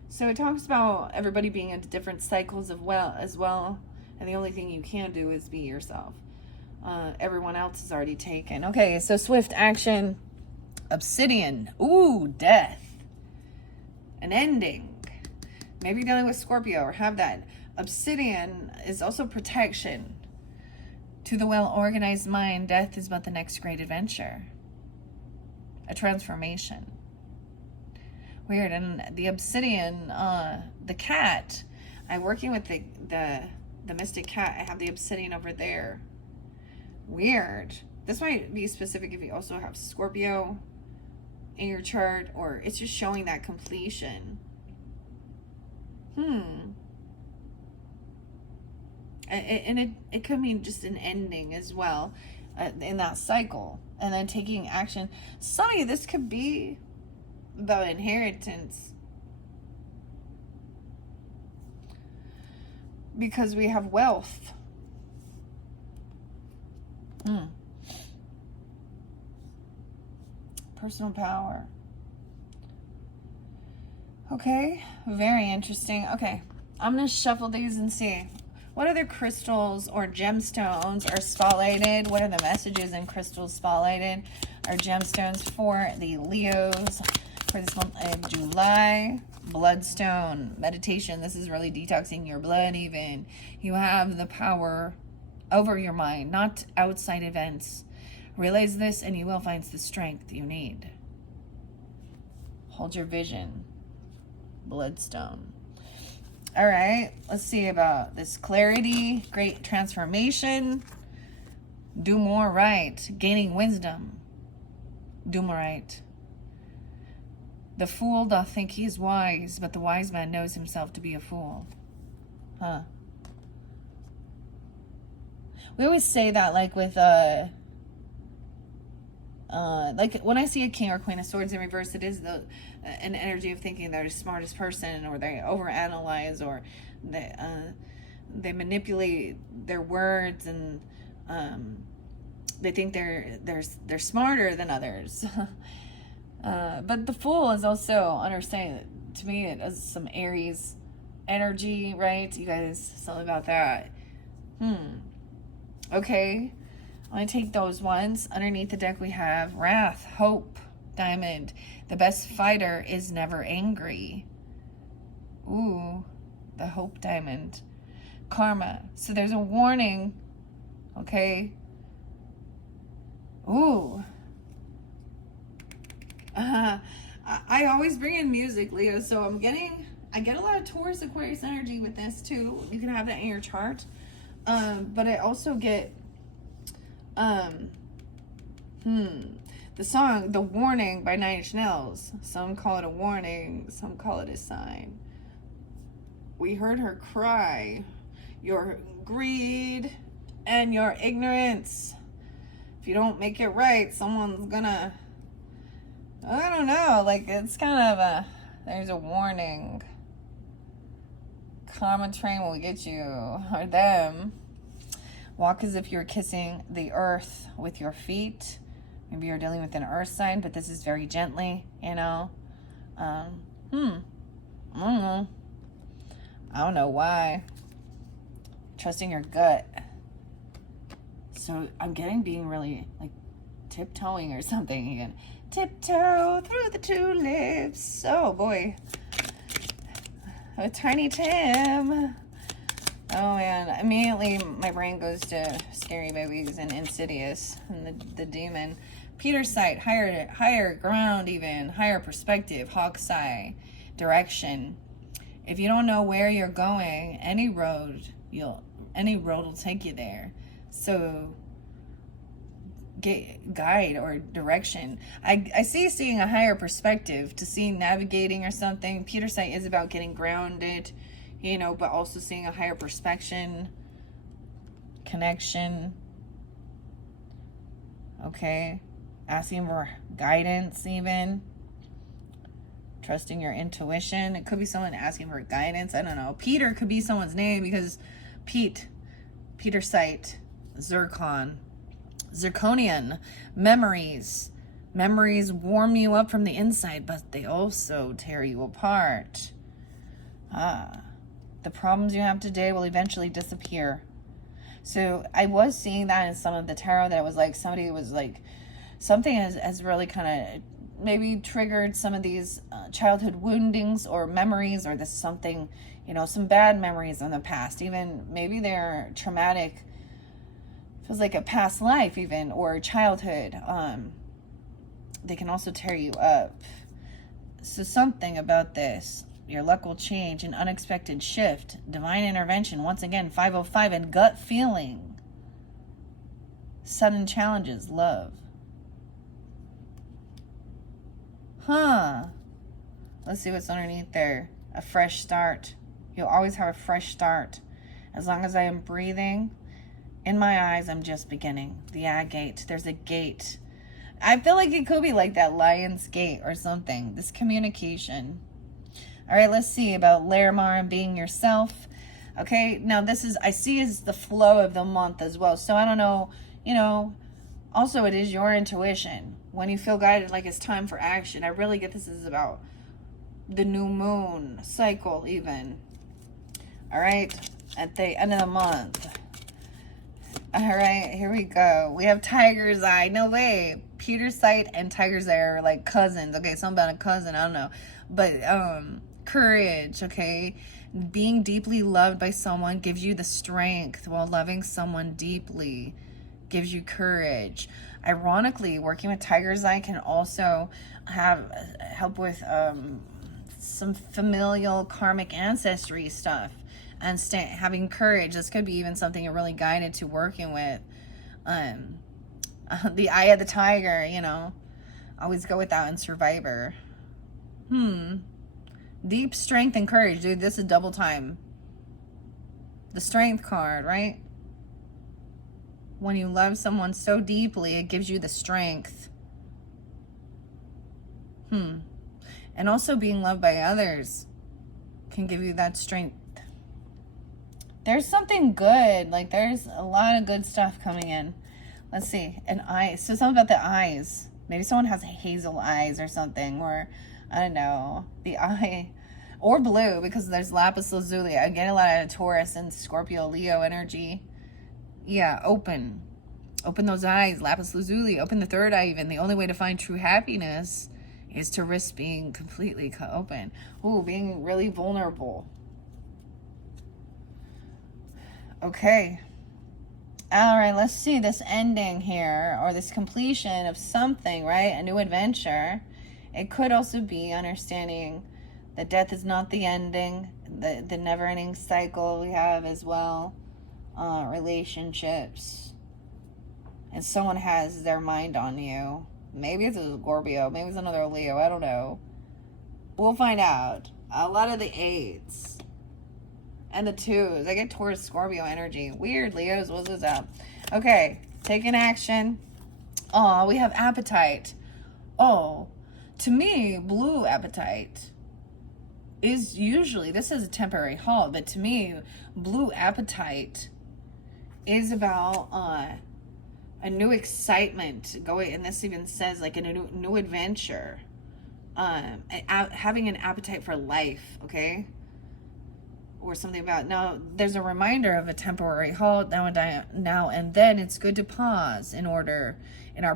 So it talks about everybody being into different cycles as well. And the only thing you can do is be yourself. Everyone else is already taken. Okay, so swift action. Obsidian. Ooh, death. An ending. Maybe dealing with Scorpio or have that. Obsidian is also protection. To the well-organized mind, death is but the next great adventure. A transformation. Weird. And the obsidian, the cat, I'm working with the mystic cat. I have the obsidian over there. Weird. This might be specific if you also have Scorpio in your chart, or it's just showing that completion. And it could mean just an ending as well in that cycle, and then taking action. Some of you, this could be about inheritance, because we have wealth. Personal power. Okay, very interesting. Okay, I'm gonna shuffle these and see what other crystals or gemstones are spotlighted. What are the messages in crystals spotlighted or gemstones for the Leos for this month of July? Bloodstone, meditation. This is really detoxing your blood even. You have the power over your mind, not outside events. Realize this and you will find the strength you need. Hold your vision. Bloodstone. All right, let's see about this clarity, great transformation. Do more right, gaining wisdom. Do more right. The fool doth think he is wise, but the wise man knows himself to be a fool. We always say that, like with like when I see a king or queen of swords in reverse, it is an energy of thinking they're the smartest person, or they overanalyze, or they manipulate their words, and they think they're smarter than others. But the fool is also understanding. To me, it has some Aries energy, right? You guys, something about that. Okay. I'm going to take those ones. Underneath the deck we have Wrath, Hope, Diamond. The best fighter is never angry. Ooh, the Hope Diamond. Karma. So there's a warning, okay? Ooh. I always bring in music, Leo, so I get a lot of Taurus Aquarius energy with this too. You can have that in your chart. But I also get the song The Warning by Nine Inch Nails. Some call it a warning, some call it a sign. We heard her cry, your greed and your ignorance. If you don't make it right, someone's gonna, I don't know, like it's kind of there's a warning. Karma train will get you, or them. Walk as if you're kissing the earth with your feet. Maybe you're dealing with an earth sign, but this is very gently, you know. I don't know. I don't know why. Trusting your gut. So I'm getting being really like tiptoeing or something again. Tiptoe through the tulips. Oh boy. Oh, Tiny Tim. Oh man, immediately my brain goes to Scary Babies and Insidious and the demon. Peter's sight, higher ground even, higher perspective, hawk's eye, direction. If you don't know where you're going, any road will take you there. So guide or direction. I see seeing a higher perspective, to see navigating or something. Peter's sight is about getting grounded, you know, but also seeing a higher perspective, connection. Okay. Asking for guidance even. Trusting your intuition. It could be someone asking for guidance. I don't know. Peter could be someone's name because Peter sight, Zirconian, memories. Memories warm you up from the inside, but they also tear you apart. The problems you have today will eventually disappear. So I was seeing that in some of the tarot, that it was like somebody was like, something has really kind of maybe triggered some of these childhood woundings or memories, or this something, you know, some bad memories in the past. Even maybe they're traumatic, feels like a past life even, or childhood. They can also tear you up. So something about this. Your luck will change, an unexpected shift, divine intervention, once again, 505, and gut feeling. Sudden challenges, love. Let's see what's underneath there. A fresh start. You'll always have a fresh start. As long as I am breathing, in my eyes, I'm just beginning. The agate. There's a gate. I feel like it could be like that lion's gate or something. This communication. All right, let's see about Larimar and being yourself. Okay, now this is, I see is the flow of the month as well. So I don't know, you know, also it is your intuition. When you feel guided like it's time for action. I really get this is about the new moon cycle even. All right, at the end of the month. All right, here we go. We have Tiger's Eye. No way. Peter's sight and Tiger's Eye are like cousins. Okay, something about a cousin. I don't know. But courage, okay? Being deeply loved by someone gives you the strength, while loving someone deeply gives you courage. Ironically, working with Tiger's Eye can also help with some familial karmic ancestry stuff, and having courage. This could be even something you're really guided to working with. The Eye of the Tiger, you know, always go with that in Survivor. Deep strength and courage. Dude, this is double time. The Strength card, right? When you love someone so deeply, it gives you the strength. And also being loved by others can give you that strength. There's something good. Like, there's a lot of good stuff coming in. Let's see. An eye. So something about the eyes. Maybe someone has hazel eyes or something. Or, I don't know. The eye. Or blue, because there's lapis lazuli. I get a lot of Taurus and Scorpio, Leo energy. Yeah, open. Open those eyes. Lapis lazuli. Open the third eye even. The only way to find true happiness is to risk being completely open. Ooh, being really vulnerable. Okay. All right, let's see this ending here, or this completion of something, right? A new adventure. It could also be understanding that death is not the ending, the never-ending cycle we have as well. Relationships. And someone has their mind on you. Maybe it's a Scorpio, maybe it's another Leo, I don't know. We'll find out. A lot of the 8s and the 2s. I get Taurus Scorpio energy. Weird, Leos. What's this up? Okay, taking action. Oh, we have appetite. Oh, to me, blue appetite is usually, this is a temporary halt, but to me, blue appetite is about a new excitement going, and this even says like a new adventure. Having an appetite for life, okay? Or something about, now there's a reminder of a temporary halt now and then. It's good to pause in our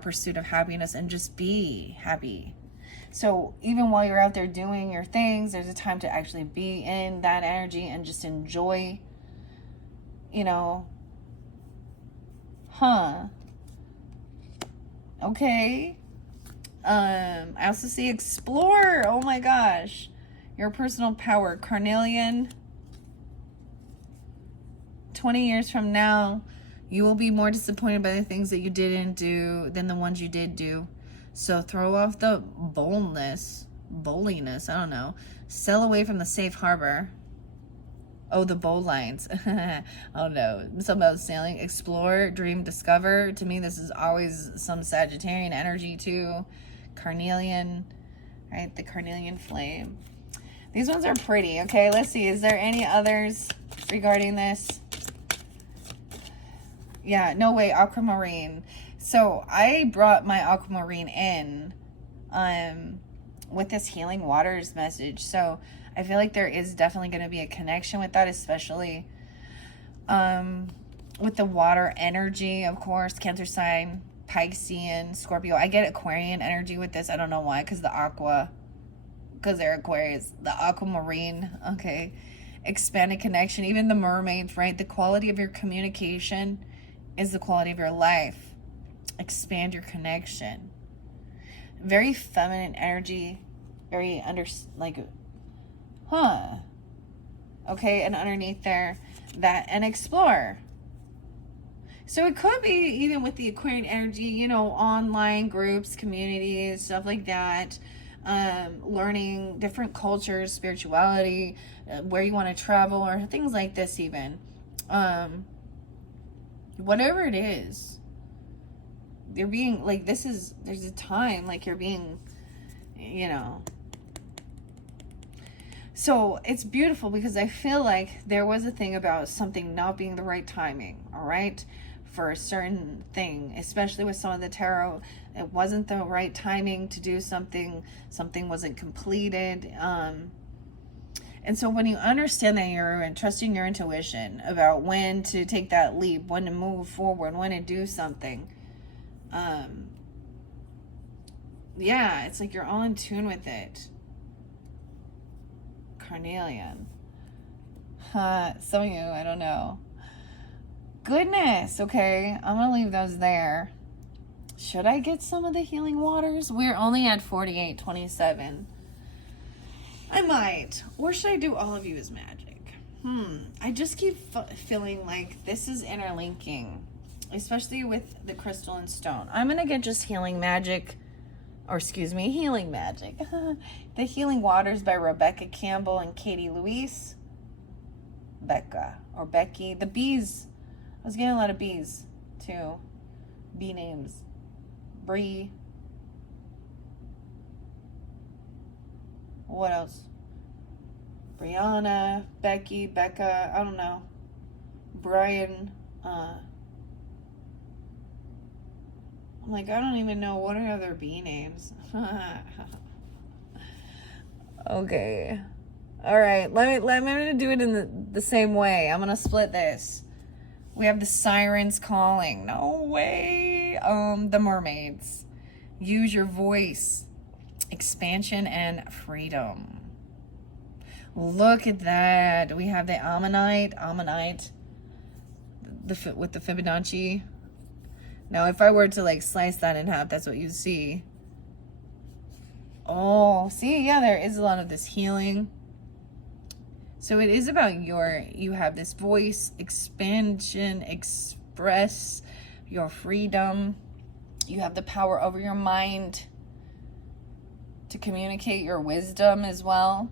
pursuit of happiness and just be happy. So even while you're out there doing your things, there's a time to actually be in that energy and just enjoy, okay. I also see explore. Oh my gosh. Your personal power. Carnelian. 20 years from now, you will be more disappointed by the things that you didn't do than the ones you did do. So throw off the boldness, I don't know. Sail away from the safe harbor. Oh, the bold lines. Oh no. Something about sailing. Explore, dream, discover. To me, this is always some Sagittarian energy too. Carnelian, right? The carnelian flame. These ones are pretty. Okay, let's see. Is there any others regarding this? Yeah, no way. Aquamarine. So I brought my aquamarine in with this healing waters message. So I feel like there is definitely going to be a connection with that, especially with the water energy, of course. Cancer sign, Piscean, Scorpio. I get Aquarian energy with this. I don't know why, because they're Aquarius. The aquamarine, okay. Expanded connection. Even the mermaids, right? The quality of your communication is the quality of your life. Expand your connection. Very feminine energy. Very okay, and underneath there, and explore. So it could be even with the Aquarian energy, online groups, communities, stuff like that. Learning different cultures, spirituality, where you want to travel, or things like this even. Whatever it is, you're being, there's a time, you're being, So it's beautiful because I feel like there was a thing about something not being the right timing, all right? For a certain thing, especially with some of the tarot, it wasn't the right timing to do something wasn't completed. And so when you understand that you're trusting your intuition about when to take that leap, when to move forward, when to do something, yeah, it's like you're all in tune with it. Carnelian. Some of you, I don't know. Goodness, okay. I'm going to leave those there. Should I get some of the healing waters? We're only at 48:27. I might. Or should I do all of you as magic? I just keep feeling like this is interlinking, especially with the crystal and stone. I'm going to get just healing magic. Healing magic. The Healing Waters by Rebecca Campbell and Katie Louise. Becky. The bees. I was getting a lot of bees, too. Bee names. Bree. What else? Brianna, Becky, Becca, I don't know. Brian. I'm like, I don't even know what are their bee names. Okay. All right. I'm going to do it in the same way. I'm going to split this. We have the sirens calling. No way. The mermaids. Use your voice. Expansion and freedom. Look at that. We have the Ammonite. with the Fibonacci. Now, if I were to like slice that in half, that's what you see. Oh, see, yeah, there is a lot of this healing. So it is about you have this voice, expansion, express your freedom. You have the power over your mind to communicate your wisdom as well.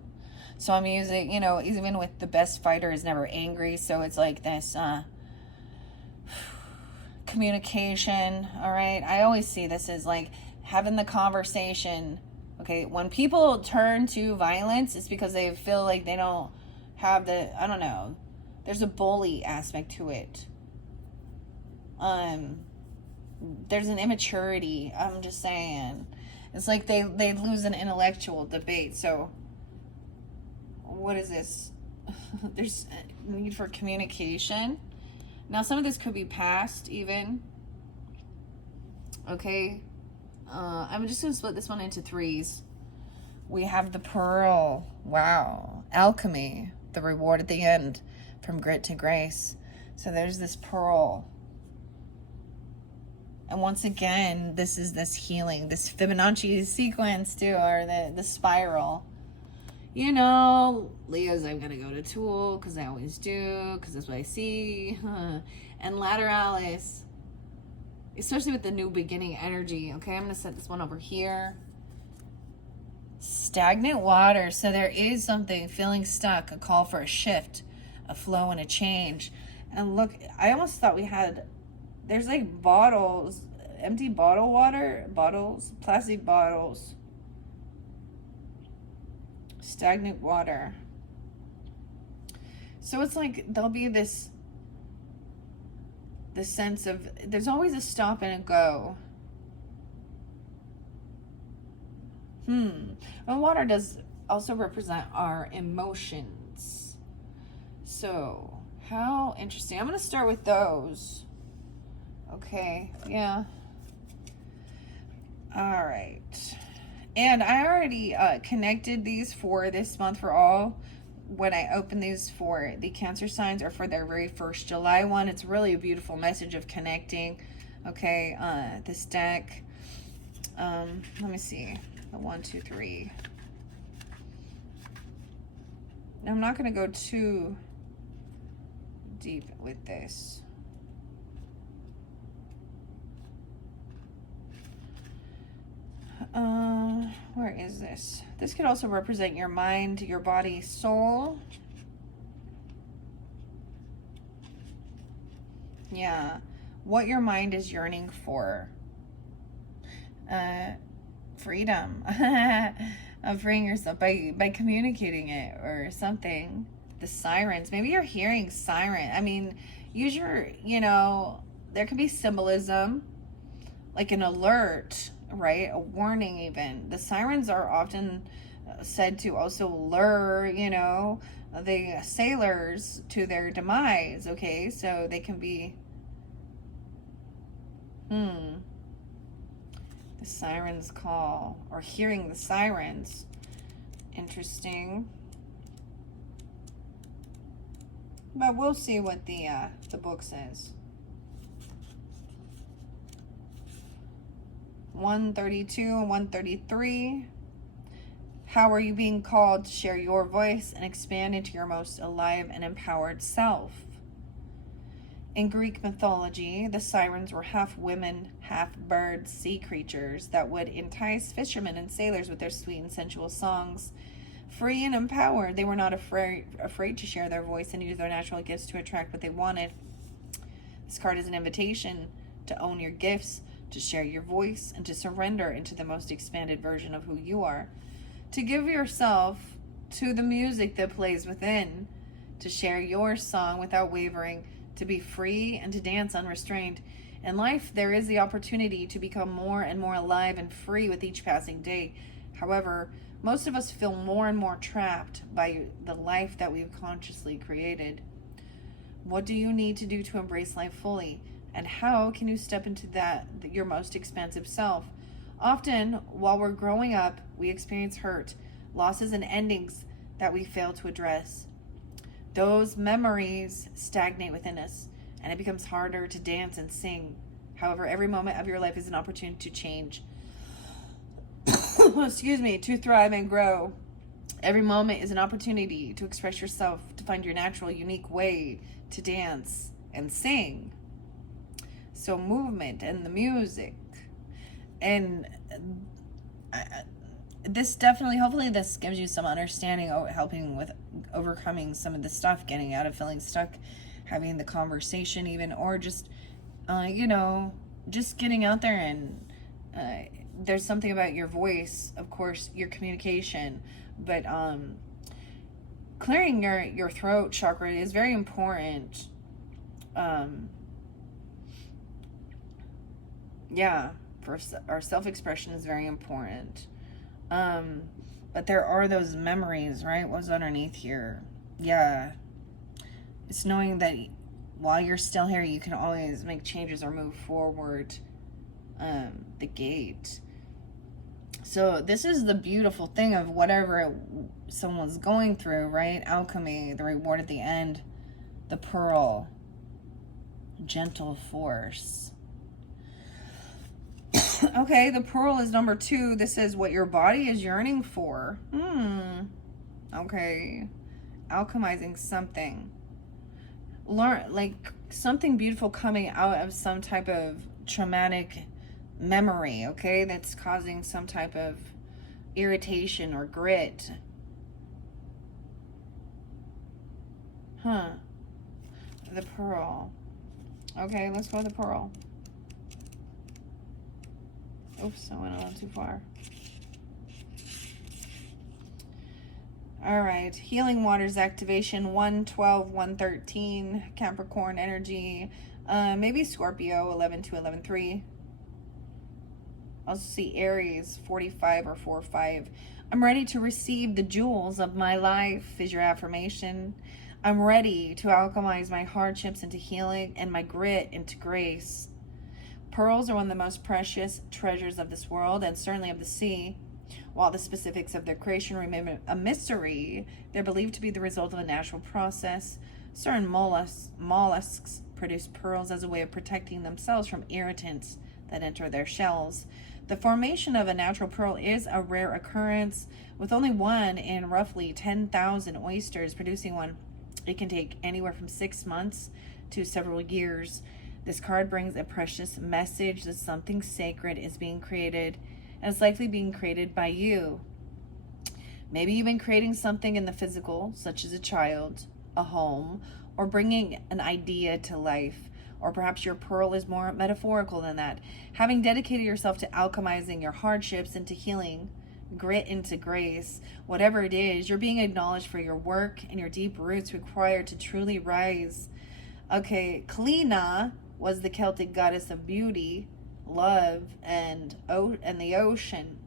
So I'm using, you know, even with the best fighter is never angry. So it's like this communication, all right? I always see this as like having the conversation. Okay, when people turn to violence, it's because they feel like they don't have the, I don't know, there's a bully aspect to it. There's an immaturity, I'm just saying. It's like they lose an intellectual debate. So what is this? There's a need for communication. Now, some of this could be past even. Okay. I'm just going to split this one into threes. We have the pearl. Wow. Alchemy. The reward at the end. From grit to grace. So there's this pearl. And once again, this is this healing. This Fibonacci sequence too. Or the spiral. You know, Leo's, I'm going to go to Tool. Because I always do. Because that's what I see. And Lateralis. Especially with the new beginning energy. Okay, I'm going to set this one over here. Stagnant water. So there is something feeling stuck. A call for a shift. A flow and a change. And look, I almost thought we had... There's like bottles. Empty bottle water. Bottles. Plastic bottles. Stagnant water. So it's like there'll be this sense of there's always a stop and a go. And water does also represent our emotions. So how interesting. I'm going to start with those. Okay, yeah. All right. And I already connected these for this month for all. When I open these for the Cancer signs or for their very first July one, it's really a beautiful message of connecting. Okay, this deck. Let me see. The 1, 2, 3. Now, I'm not going to go too deep with this. Where is this? This could also represent your mind, your body, soul. Yeah. What your mind is yearning for. Freedom. Of freeing yourself by communicating it or something. The sirens. Maybe you're hearing siren. I mean, use your, you know, there could be symbolism, like an alert, right? A warning even. The sirens are often said to also lure, you know, the sailors to their demise, okay? So they can be, the sirens call, or hearing the sirens. Interesting. But we'll see what the book says. 132 and 133. How are you being called to share your voice and expand into your most alive and empowered self? In Greek mythology, the sirens were half women, half bird sea creatures that would entice fishermen and sailors with their sweet and sensual songs. Free and empowered, they were not afraid to share their voice and use their natural gifts to attract what they wanted. This card is an invitation to own your gifts, to share your voice, and to surrender into the most expanded version of who you are. To give yourself to the music that plays within, to share your song without wavering, to be free and to dance unrestrained. In life, there is the opportunity to become more and more alive and free with each passing day. However, most of us feel more and more trapped by the life that we've consciously created. What do you need to do to embrace life fully? And how can you step into your most expansive self? Often, while we're growing up, we experience hurt, losses, and endings that we fail to address. Those memories stagnate within us and it becomes harder to dance and sing. However, every moment of your life is an opportunity to change. Excuse me, to thrive and grow. Every moment is an opportunity to express yourself, to find your natural, unique way to dance and sing. So movement and the music. And this definitely, hopefully this gives you some understanding, helping with overcoming some of the stuff, getting out of feeling stuck, having the conversation even, or just, just getting out there. And there's something about your voice, of course, your communication, but clearing your throat chakra is very important. Yeah, for our self-expression is very important. But there are those memories, right? What's underneath here? Yeah. It's knowing that while you're still here, you can always make changes or move forward. The gate. So this is the beautiful thing of whatever someone's going through, right? Alchemy, the reward at the end, the pearl, gentle force. Okay, the pearl is number 2. This is what your body is yearning for. Okay. Alchemizing something. Learn, like, something beautiful coming out of some type of traumatic memory, okay? That's causing some type of irritation or grit. The pearl. Okay, let's go with the pearl. Oops, I went a little too far. All right, Healing Waters activation 112, 113, Capricorn energy, maybe Scorpio 11 to 11.3. Also see Aries 45 or 45. I'm ready to receive the jewels of my life is your affirmation. I'm ready to alchemize my hardships into healing and my grit into grace. Pearls are one of the most precious treasures of this world and certainly of the sea. While the specifics of their creation remain a mystery, they're believed to be the result of a natural process. Certain mollusks produce pearls as a way of protecting themselves from irritants that enter their shells. The formation of a natural pearl is a rare occurrence, with only one in roughly 10,000 oysters producing one. It can take anywhere from 6 months to several years. This card brings a precious message that something sacred is being created, and it's likely being created by you. Maybe you've been creating something in the physical, such as a child, a home, or bringing an idea to life. Or perhaps your pearl is more metaphorical than that. Having dedicated yourself to alchemizing your hardships into healing, grit into grace, whatever it is, you're being acknowledged for your work and your deep roots required to truly rise. Okay, Clina was the Celtic goddess of beauty, love, and the ocean.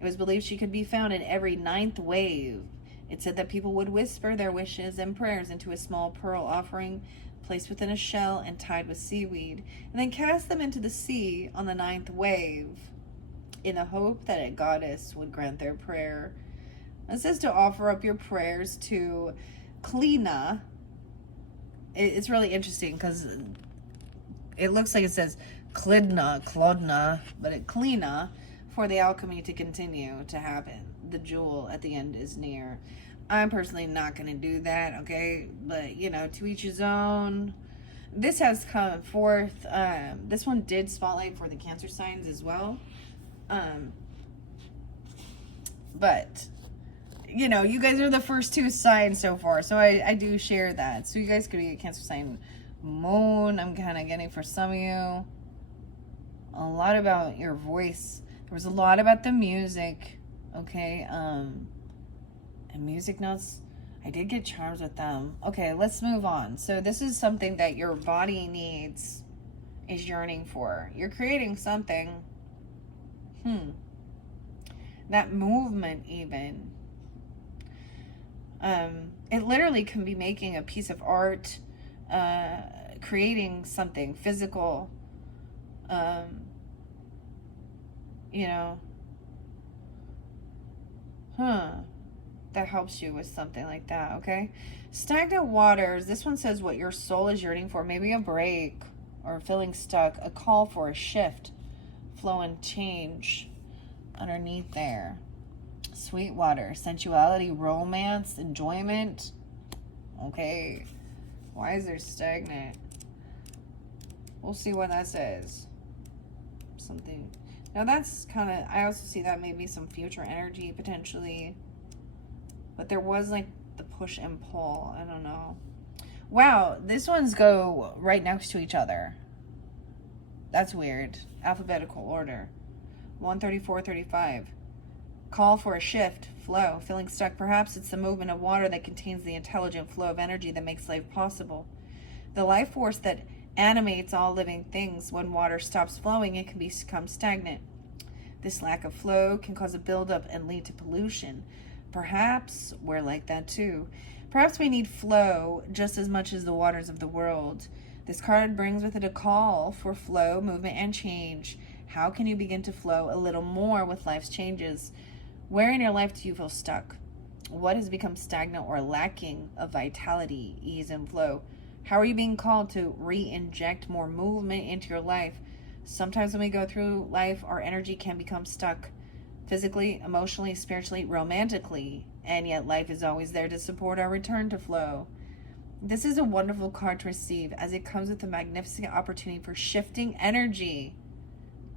It was believed she could be found in every 9th wave. It said that people would whisper their wishes and prayers into a small pearl offering placed within a shell and tied with seaweed, and then cast them into the sea on the 9th wave in the hope that a goddess would grant their prayer. It says to offer up your prayers to Clina. It's really interesting because it looks like it says Clodna, but it Clina, for the alchemy to continue to happen. The jewel at the end is near. I'm personally not going to do that, okay? But, to each his own. This has come forth. This one did spotlight for the Cancer signs as well. But, you guys are the first 2 signs so far. So I do share that. So you guys could be a Cancer sign moon. I'm kind of getting for some of you. A lot about your voice. There was a lot about the music, okay? And music notes, I did get charms with them. Okay, let's move on. So this is something that your body needs, is yearning for. You're creating something. That movement even. It literally can be making a piece of art, creating something physical, that helps you with something like that, okay? Stagnant waters, this one says what your soul is yearning for, maybe a break or feeling stuck, a call for a shift, flow and change underneath there. Sweet water, sensuality, romance, enjoyment. Okay, why is there stagnant? We'll see what that says. Something. Now that's kind of, I also see that maybe some future energy potentially. But there was like the push and pull. I don't know. Wow, this ones go right next to each other. That's weird. Alphabetical order. 134, 35. Call for a shift, flow, feeling stuck. Perhaps it's the movement of water that contains the intelligent flow of energy that makes life possible. The life force that animates all living things. When water stops flowing, it can become stagnant. This lack of flow can cause a buildup and lead to pollution. Perhaps we're like that too. Perhaps we need flow just as much as the waters of the world. This card brings with it a call for flow, movement, and change. How can you begin to flow a little more with life's changes? Where in your life do you feel stuck? What has become stagnant or lacking of vitality, ease, and flow? How are you being called to re-inject more movement into your life? Sometimes when we go through life, our energy can become stuck physically, emotionally, spiritually, romantically, and yet life is always there to support our return to flow. This is a wonderful card to receive as it comes with a magnificent opportunity for shifting energy.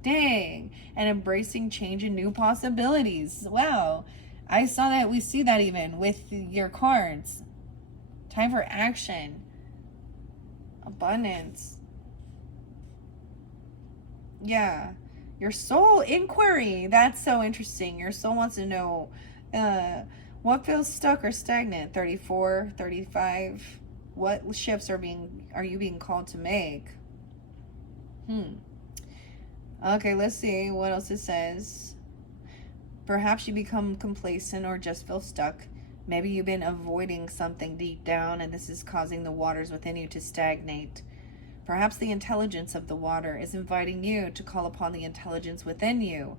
Dang. And embracing change and new possibilities. Wow. I saw that. We see that even with your cards. Time for action. Abundance. Yeah. Your soul inquiry. That's so interesting. Your soul wants to know what feels stuck or stagnant. 34, 35. What shifts are you being called to make? Okay, let's see what else it says. Perhaps you become complacent or just feel stuck. Maybe you've been avoiding something deep down and this is causing the waters within you to stagnate. Perhaps the intelligence of the water is inviting you to call upon the intelligence within you,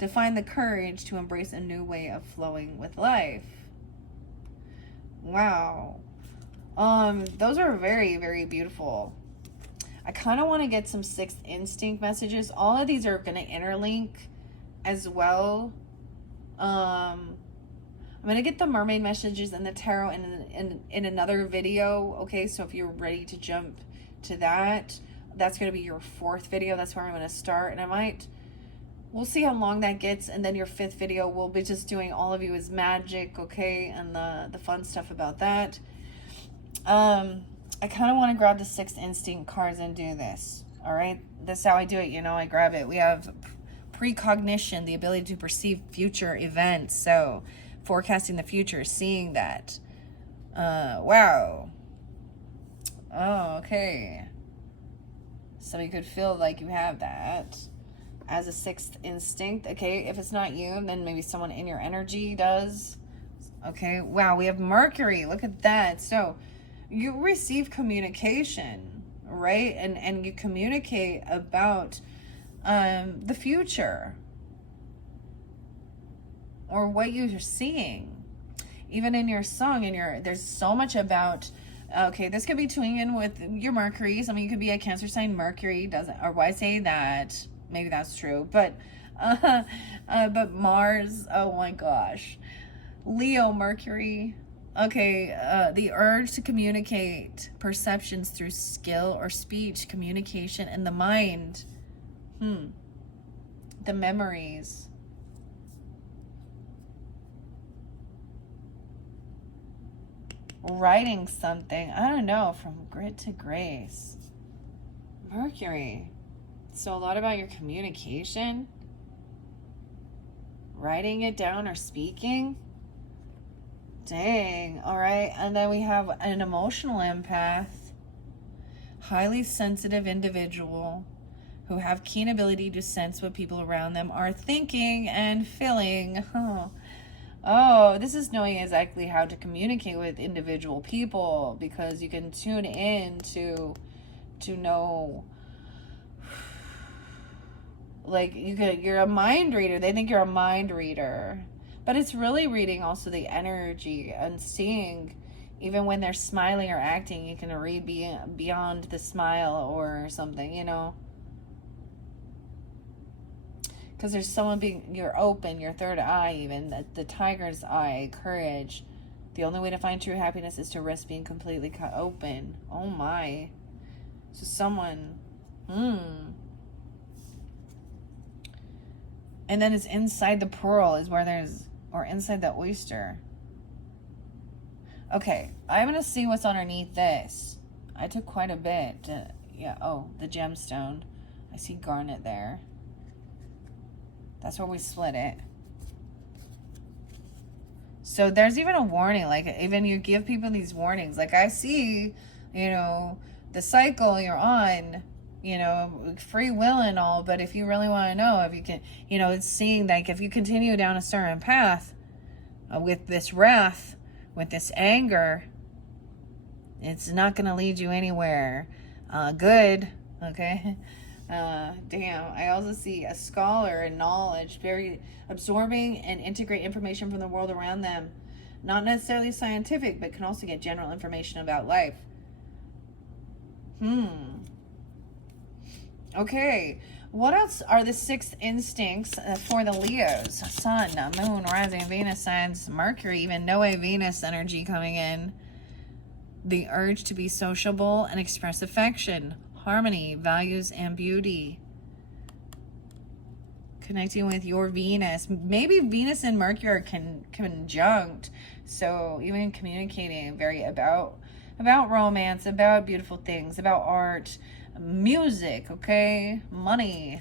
to find the courage to embrace a new way of flowing with life. Wow. Those are very, very beautiful. I kind of want to get some sixth instinct messages. All of these are going to interlink as well. I'm going to get the mermaid messages and the tarot in another video. Okay, so if you're ready to jump to that, that's going to be your fourth video. That's where I'm going to start. And we'll see how long that gets. And then your fifth video, we'll be just doing all of you as magic, okay? And the fun stuff about that. I kind of want to grab the sixth instinct cards and do this. All right, that's how I do it. I grab it. We have precognition, the ability to perceive future events. So forecasting the future, seeing that. Wow. Oh, okay. So you could feel like you have that as a sixth instinct. Okay, if it's not you, then maybe someone in your energy does. Okay, wow, we have Mercury. Look at that. So you receive communication, right? And you communicate about the future or what you're seeing. Even in your song, there's so much about, okay, this could be tuning in with your Mercury. Some of you could be a Cancer sign. Mercury doesn't, or why say that? Maybe that's true. But Mars, oh my gosh. Leo, Mercury. Okay, the urge to communicate perceptions through skill or speech, communication, and the mind. The memories. Writing something, I don't know, from grit to grace. Mercury. So a lot about your communication. Writing it down or speaking. Dang. All right. And then we have an emotional empath. Highly sensitive individual who have keen ability to sense what people around them are thinking and feeling. Oh, this is knowing exactly how to communicate with individual people, because you can tune in to know, like, you're a mind reader. They think you're a mind reader. But it's really reading also the energy and seeing, even when they're smiling or acting, you can read beyond the smile or something, you know. Because there's someone being, you're open, your third eye even, the tiger's eye, courage. The only way to find true happiness is to risk being completely cut open. Oh my. So someone, And then it's inside the pearl is where there's, or inside the oyster. Okay, I'm going to see what's underneath this. I took quite a bit. Yeah, oh, the gemstone. I see garnet there. That's where we split it. So there's even a warning. Like, even you give people these warnings. Like, I see, you know, the cycle you're on, you know, free will and all. But if you really want to know, if you can, you know, it's seeing, like, if you continue down a certain path with this wrath, with this anger, it's not going to lead you anywhere good, okay? Damn. I also see a scholar in knowledge, very absorbing and integrate information from the world around them. Not necessarily scientific, but can also get general information about life. Okay. What else are the 6 instincts for the Leos? Sun, Moon, rising, Venus signs, Mercury, even Noe Venus energy coming in. The urge to be sociable and express affection. Harmony, values, and beauty. Connecting with your Venus. Maybe Venus and Mercury are conjunct. So even communicating very about romance, about beautiful things, about art, music, okay? Money.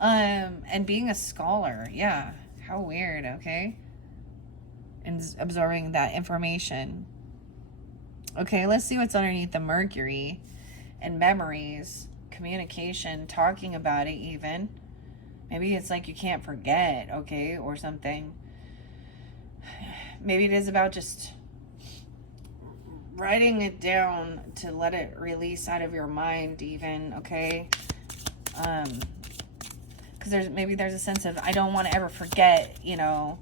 And being a scholar. Yeah. How weird, okay? And absorbing that information. Okay, let's see what's underneath the Mercury. And memories, communication, talking about it even. Maybe it's like you can't forget, okay, or something. Maybe it is about just writing it down to let it release out of your mind even, okay? Because there's a sense of, I don't want to ever forget, you know.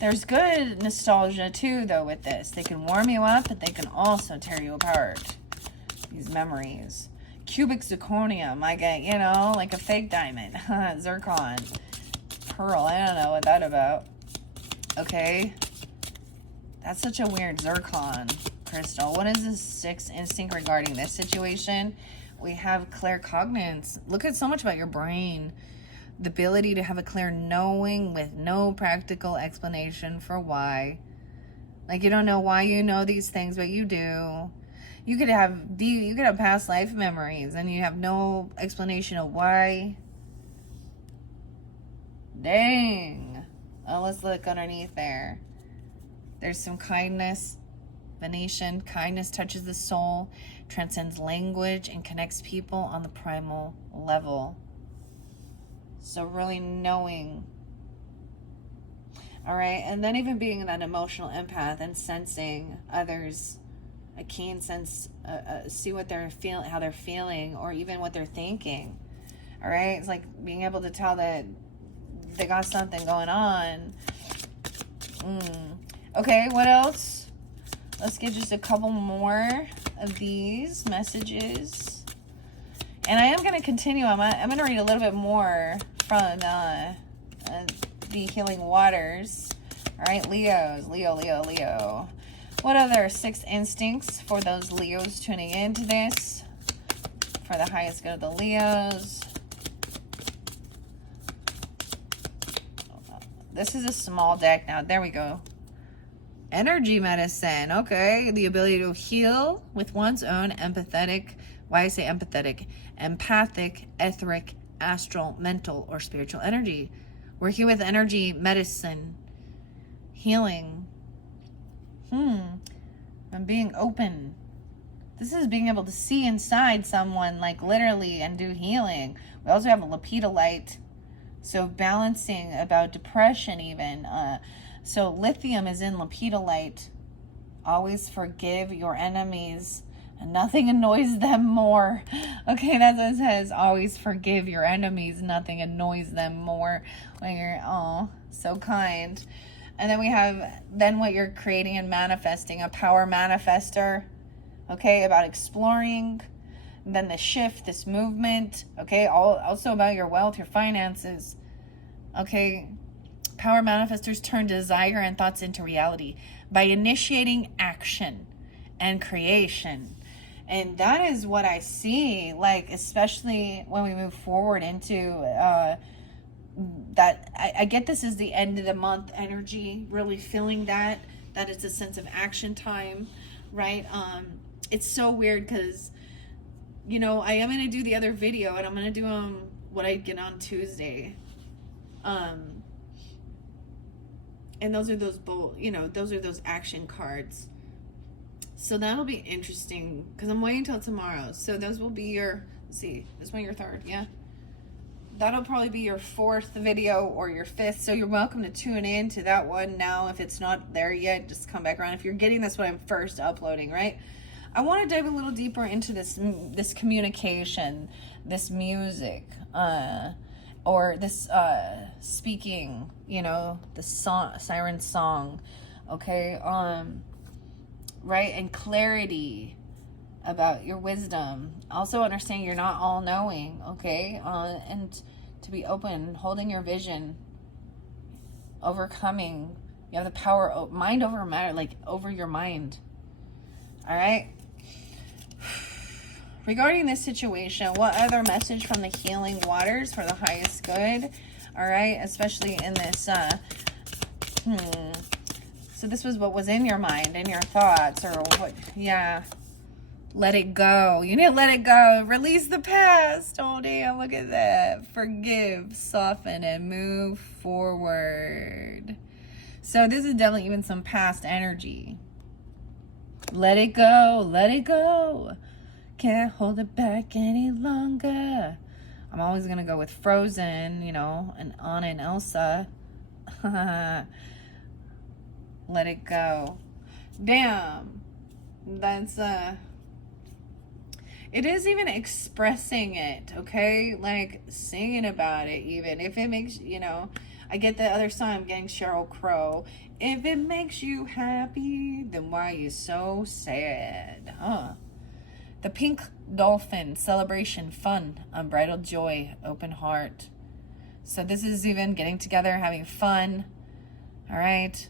There's good nostalgia too, though, with this. They can warm you up, but they can also tear you apart. These memories. Cubic zirconium, I get, you know, like a fake diamond. Zircon. Pearl, I don't know what that's about. Okay. That's such a weird zircon crystal. What is the 6th instinct regarding this situation? We have claircognizance. Look at so much about your brain. The ability to have a clear knowing with no practical explanation for why. Like, you don't know why you know these things, but you do. You could have past life memories and you have no explanation of why. Dang. Oh, let's look underneath there. There's some kindness. Venetian. Kindness touches the soul, transcends language, and connects people on the primal level. So really knowing. All right. And then even being that emotional empath and sensing others, a keen sense, see what they're feeling, how they're feeling, or even what they're thinking. All right. It's like being able to tell that they got something going on. Okay. What else? Let's get just a couple more of these messages. And I am going to continue. I'm going to read a little bit more from the Healing Waters. All right, Leos. Leo. What other 6 instincts for those Leos tuning into this? For the highest good of the Leos. This is a small deck now. There we go. Energy medicine. Okay. The ability to heal with one's own empathetic. Why I say empathetic? Empathic, etheric, astral, mental, or spiritual energy. Working with energy medicine. Healing. And being open. This is being able to see inside someone, like literally, and do healing. We also have a lepidolite. So balancing about depression even. So lithium is in lepidolite. Always forgive your enemies. and nothing annoys them more. Okay, that's what it says. Always forgive your enemies. Nothing annoys them more. When you're, oh, so kind. And then we have, then what you're creating and manifesting, a power manifester. Okay, about exploring. And then the shift, this movement. Okay, also about your wealth, your finances. Okay, power manifestors turn desire and thoughts into reality by initiating action and creation. And that is what I see, like, especially when we move forward into that. I get this is the end of the month energy, really feeling that it's a sense of action time, right? It's so weird because, you know, I am going to do the other video, and I'm going to do what I get on Tuesday. And those are those those are those action cards. So that'll be interesting because I'm waiting till tomorrow. So those will be your, let's see, this one your third, yeah? That'll probably be your fourth video or your fifth. So you're welcome to tune in to that one now. If it's not there yet, just come back around. If you're getting this when I'm first uploading, right? I want to dive a little deeper into this communication, this music, or this speaking, you know, the siren song, okay? Right? And clarity about your wisdom. Also understanding you're not all knowing, okay? And to be open, holding your vision, overcoming. You have the power, mind over matter, like over your mind. All right? Regarding this situation, what other message from the healing waters for the highest good? All right, especially in this, so this was what was in your mind, in your thoughts, or what, yeah. Let it go. You need to let it go. Release the past. Oh, damn, look at that. Forgive, soften, and move forward. So this is definitely even some past energy. Let it go. Let it go. Can't hold it back any longer. I'm always going to go with Frozen, you know, and Anna and Elsa. Let it go. Damn. That's, it is even expressing it, okay? Like, singing about it even. If it makes, you know, I get the other song, I'm getting Sheryl Crow. If it makes you happy, then why are you so sad? Huh? The pink dolphin, celebration, fun, unbridled joy, open heart. So this is even getting together, having fun. All right.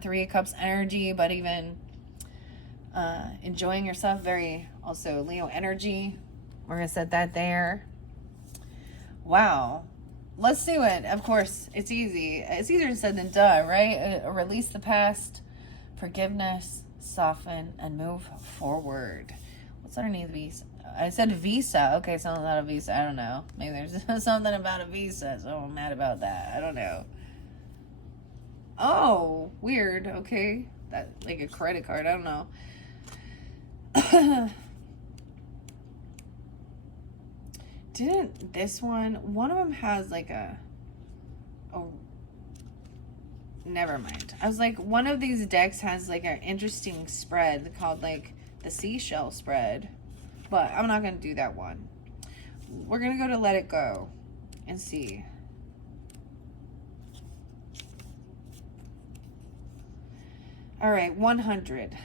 Three of Cups energy, but even enjoying yourself. Very also Leo energy. We're going to set that there. Wow. Let's do it. Of course, it's easy. It's easier said than done, right? Release the past, forgiveness, soften, and move forward. What's underneath Visa? I said Visa. Okay, something about a Visa. I don't know. Maybe there's something about a Visa, so I'm mad about that. I don't know. Oh, weird. Okay. That, like a credit card. I don't know. Didn't this one of them has like oh, never mind. I was like, one of these decks has like an interesting spread called like the seashell spread, but I'm not going to do that one. We're going to go to Let It Go and see. All right, 100.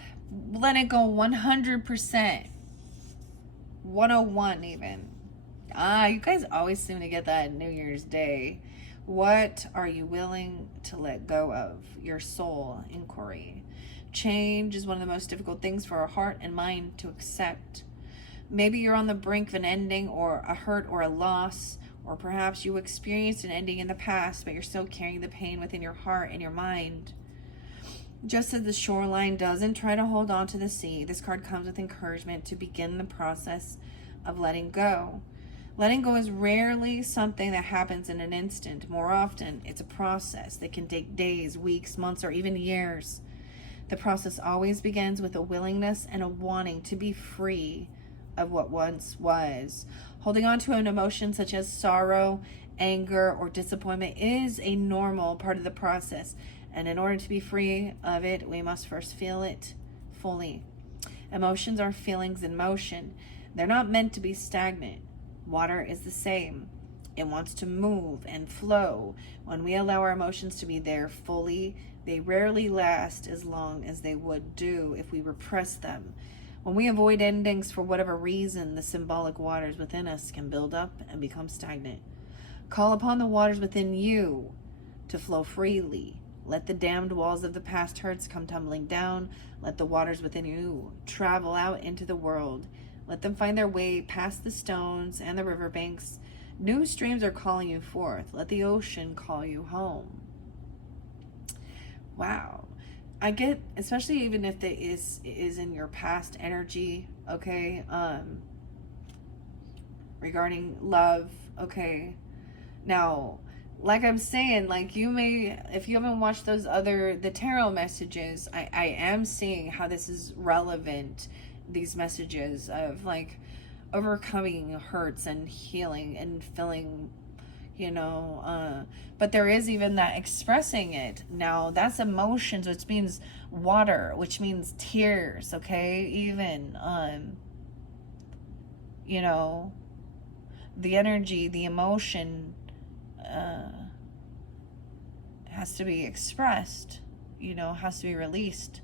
Let it go 100%. 101 even. You guys always seem to get that New Year's Day. What are you willing to let go of? Your soul inquiry. Change is one of the most difficult things for our heart and mind to accept. Maybe you're on the brink of an ending or a hurt or a loss, or perhaps you experienced an ending in the past, but you're still carrying the pain within your heart and your mind. Just as the shoreline doesn't try to hold on to the sea, this card comes with encouragement to begin the process of letting go. Letting go is rarely something that happens in an instant. More often, it's a process that can take days, weeks, months, or even years. The process always begins with a willingness and a wanting to be free of what once was. Holding on to an emotion such as sorrow, anger, or disappointment is a normal part of the process. And in order to be free of it, we must first feel it fully. Emotions are feelings in motion. They're not meant to be stagnant. Water is the same. It wants to move and flow. When we allow our emotions to be there fully, they rarely last as long as they would do if we repress them. When we avoid endings for whatever reason, the symbolic waters within us can build up and become stagnant. Call upon the waters within you to flow freely. Let the dammed walls of the past hurts come tumbling down. Let the waters within you travel out into the world. Let them find their way past the stones and the riverbanks. New streams are calling you forth. Let the ocean call you home. Wow. I get, especially even if it is in your past energy, okay, regarding love, okay. Now, like I'm saying, like you may, if you haven't watched the tarot messages, I am seeing how this is relevant, these messages of like overcoming hurts and healing and feeling, but there is even that expressing it. Now that's emotions, which means water, which means tears, okay? Even, the energy, the emotion, has to be expressed, has to be released.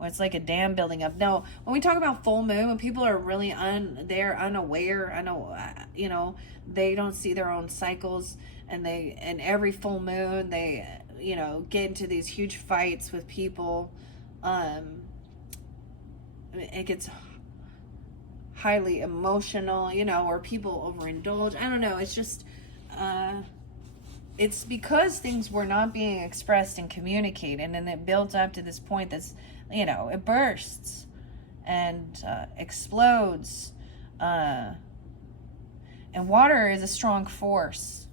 Or it's like a dam building up. Now, when we talk about full moon, when people are really they're unaware, they don't see their own cycles, and every full moon, they, get into these huge fights with people. It gets highly emotional, or people overindulge. I don't know. It's just, it's because things were not being expressed and communicated, and it builds up to this point that's, it bursts and explodes. And water is a strong force,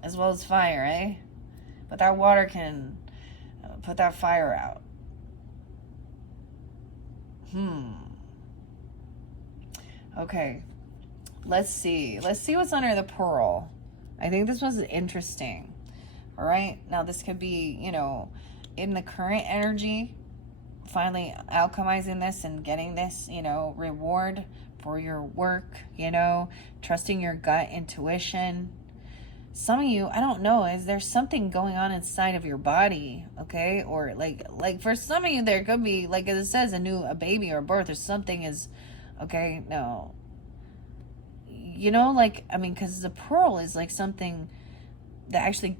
as well as fire, eh? But that water can put that fire out. Okay. Let's see what's under the pearl. I think this was interesting. All right. Now this could be, in the current energy, finally alchemizing this and getting this, reward for your work, trusting your gut intuition. Some of you, I don't know, is there something going on inside of your body, okay? Or like for some of you, there could be, like it says, a baby or a birth or something is, okay, no. Because the pearl is like something that actually,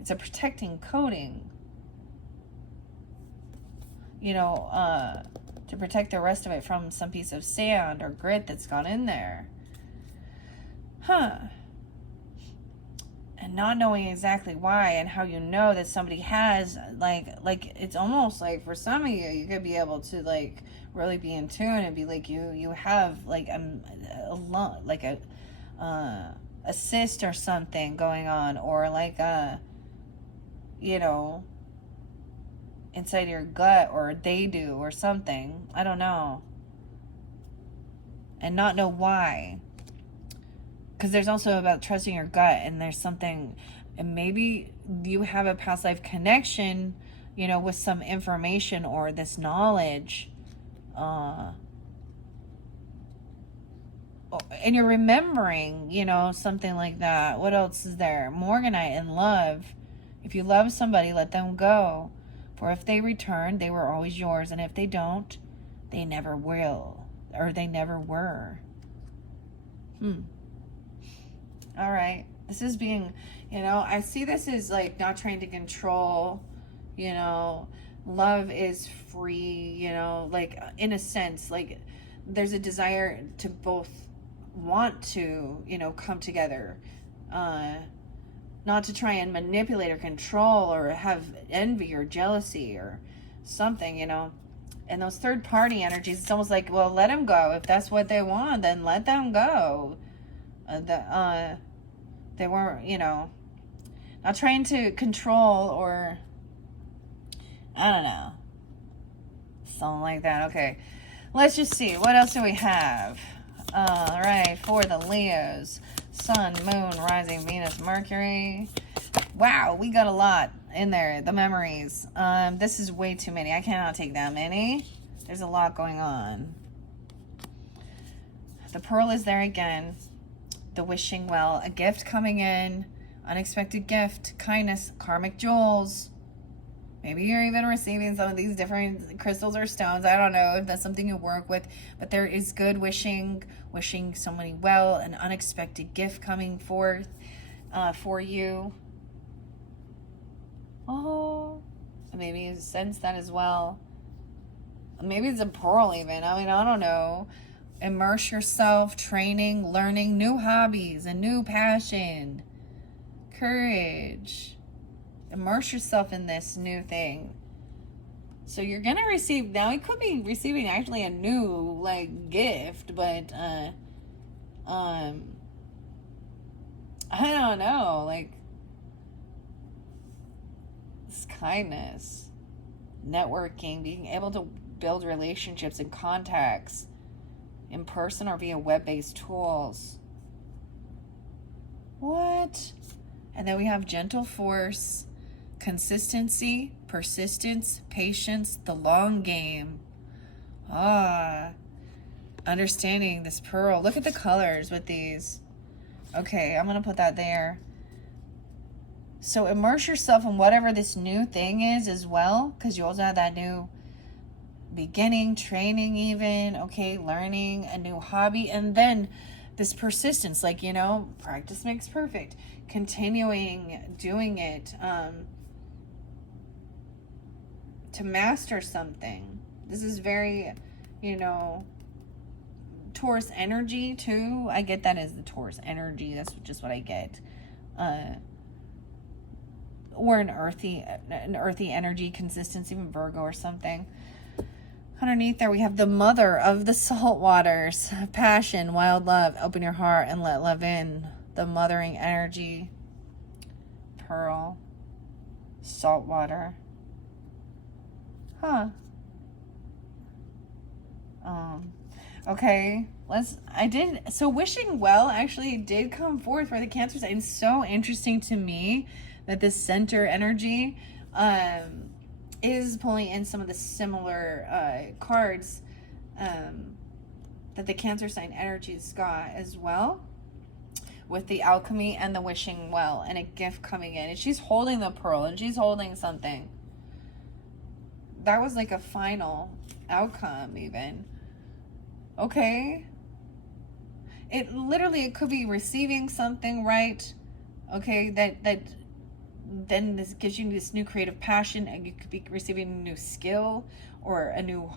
it's a protecting coating, to protect the rest of it from some piece of sand or grit that's gone in there. And not knowing exactly why and how that somebody has, like it's almost like for some of you could be able to like really be in tune and be like you have like a cyst or something going on, or like inside your gut, or they do, or something. I don't know. And not know why. Because there's also about trusting your gut, and there's something, and maybe you have a past life connection, with some information or this knowledge. And you're remembering, something like that. What else is there? Morganite and love. If you love somebody, let them go. For if they return, they were always yours. And if they don't, they never will. Or they never were. All right. This is being, I see this as like not trying to control, love is free, like in a sense, like there's a desire to both want to, come together, not to try and manipulate or control or have envy or jealousy or something, And those third party energies, it's almost like, well, let them go. If that's what they want, then let them go. They weren't, not trying to control or, I don't know, something like that. Okay, let's just see. What else do we have? All right, for the Leos, Sun, Moon, Rising, Venus, Mercury. Wow, we got a lot in there. The memories. This is way too many. I cannot take that many. There's a lot going on. The pearl is there again. The wishing well, a gift coming in, unexpected gift, kindness, karmic jewels. Maybe you're even receiving some of these different crystals or stones. I don't know if that's something you work with, but there is good wishing somebody well, an unexpected gift coming forth for you. Oh, maybe you sense that as well. Maybe it's a pearl even. I mean, I don't know. Immerse yourself, training, learning new hobbies, a new passion, courage. Immerse yourself in this new thing. So you're gonna receive, now you could be receiving actually a new like gift, but I don't know, like this kindness, networking, being able to build relationships and contacts in person or via web-based tools. What? And then we have gentle force, consistency, persistence, patience, the long game. Understanding this pearl. Look at the colors with these. Okay, I'm gonna put that there. So immerse yourself in whatever this new thing is as well, because you also have that new beginning, training even, okay, learning a new hobby, and then this persistence, like, you know, practice makes perfect. Continuing doing it to master something. This is very, you know, Taurus energy too. I get that as the Taurus energy. That's just what I get. Or an earthy energy, consistency, even Virgo or something. Underneath there, we have the mother of the salt waters, passion, wild love, open your heart and let love in. The mothering energy, pearl, salt water. Okay, so wishing well actually did come forth for the Cancer sign. It's so interesting to me that this center energy, is pulling in some of the similar cards that the Cancer sign energies got as well, with the alchemy and the wishing well and a gift coming in. And she's holding the pearl and she's holding something. That was like a final outcome even. Okay. It could be receiving something, right? Okay, that then this gives you this new creative passion, and you could be receiving a new skill or a new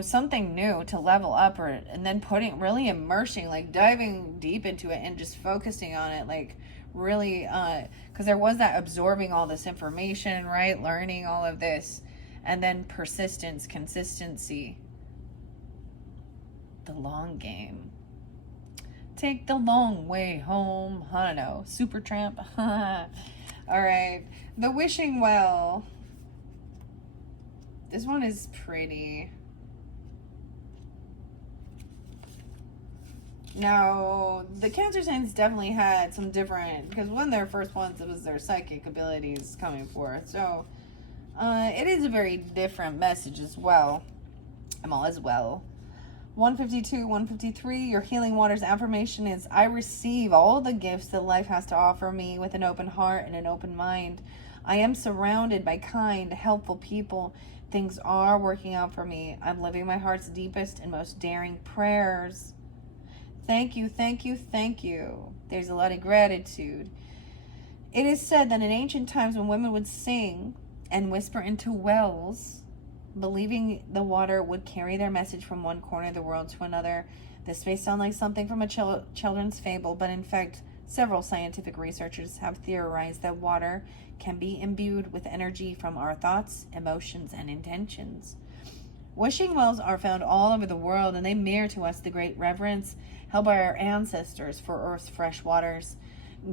something new to level up, and then really immersing, like diving deep into it and just focusing on it, like really because there was that absorbing all this information, right, learning all of this, and then persistence, consistency, the long game. Take the long way home. I don't know. Super tramp. All right. The wishing well. This one is pretty. Now, the Cancer signs definitely had some different, because one of their first ones, it was their psychic abilities coming forth. So, it is a very different message as well. 152, 153, your healing waters affirmation is, I receive all the gifts that life has to offer me with an open heart and an open mind. I am surrounded by kind, helpful people. Things are working out for me. I'm living my heart's deepest and most daring prayers. Thank you, thank you, thank you. There's a lot of gratitude. It is said that in ancient times when women would sing and whisper into wells, believing the water would carry their message from one corner of the world to another. This may sound like something from a children's fable, but in fact, several scientific researchers have theorized that water can be imbued with energy from our thoughts, emotions, and intentions. Wishing wells are found all over the world, and they mirror to us the great reverence held by our ancestors for Earth's fresh waters.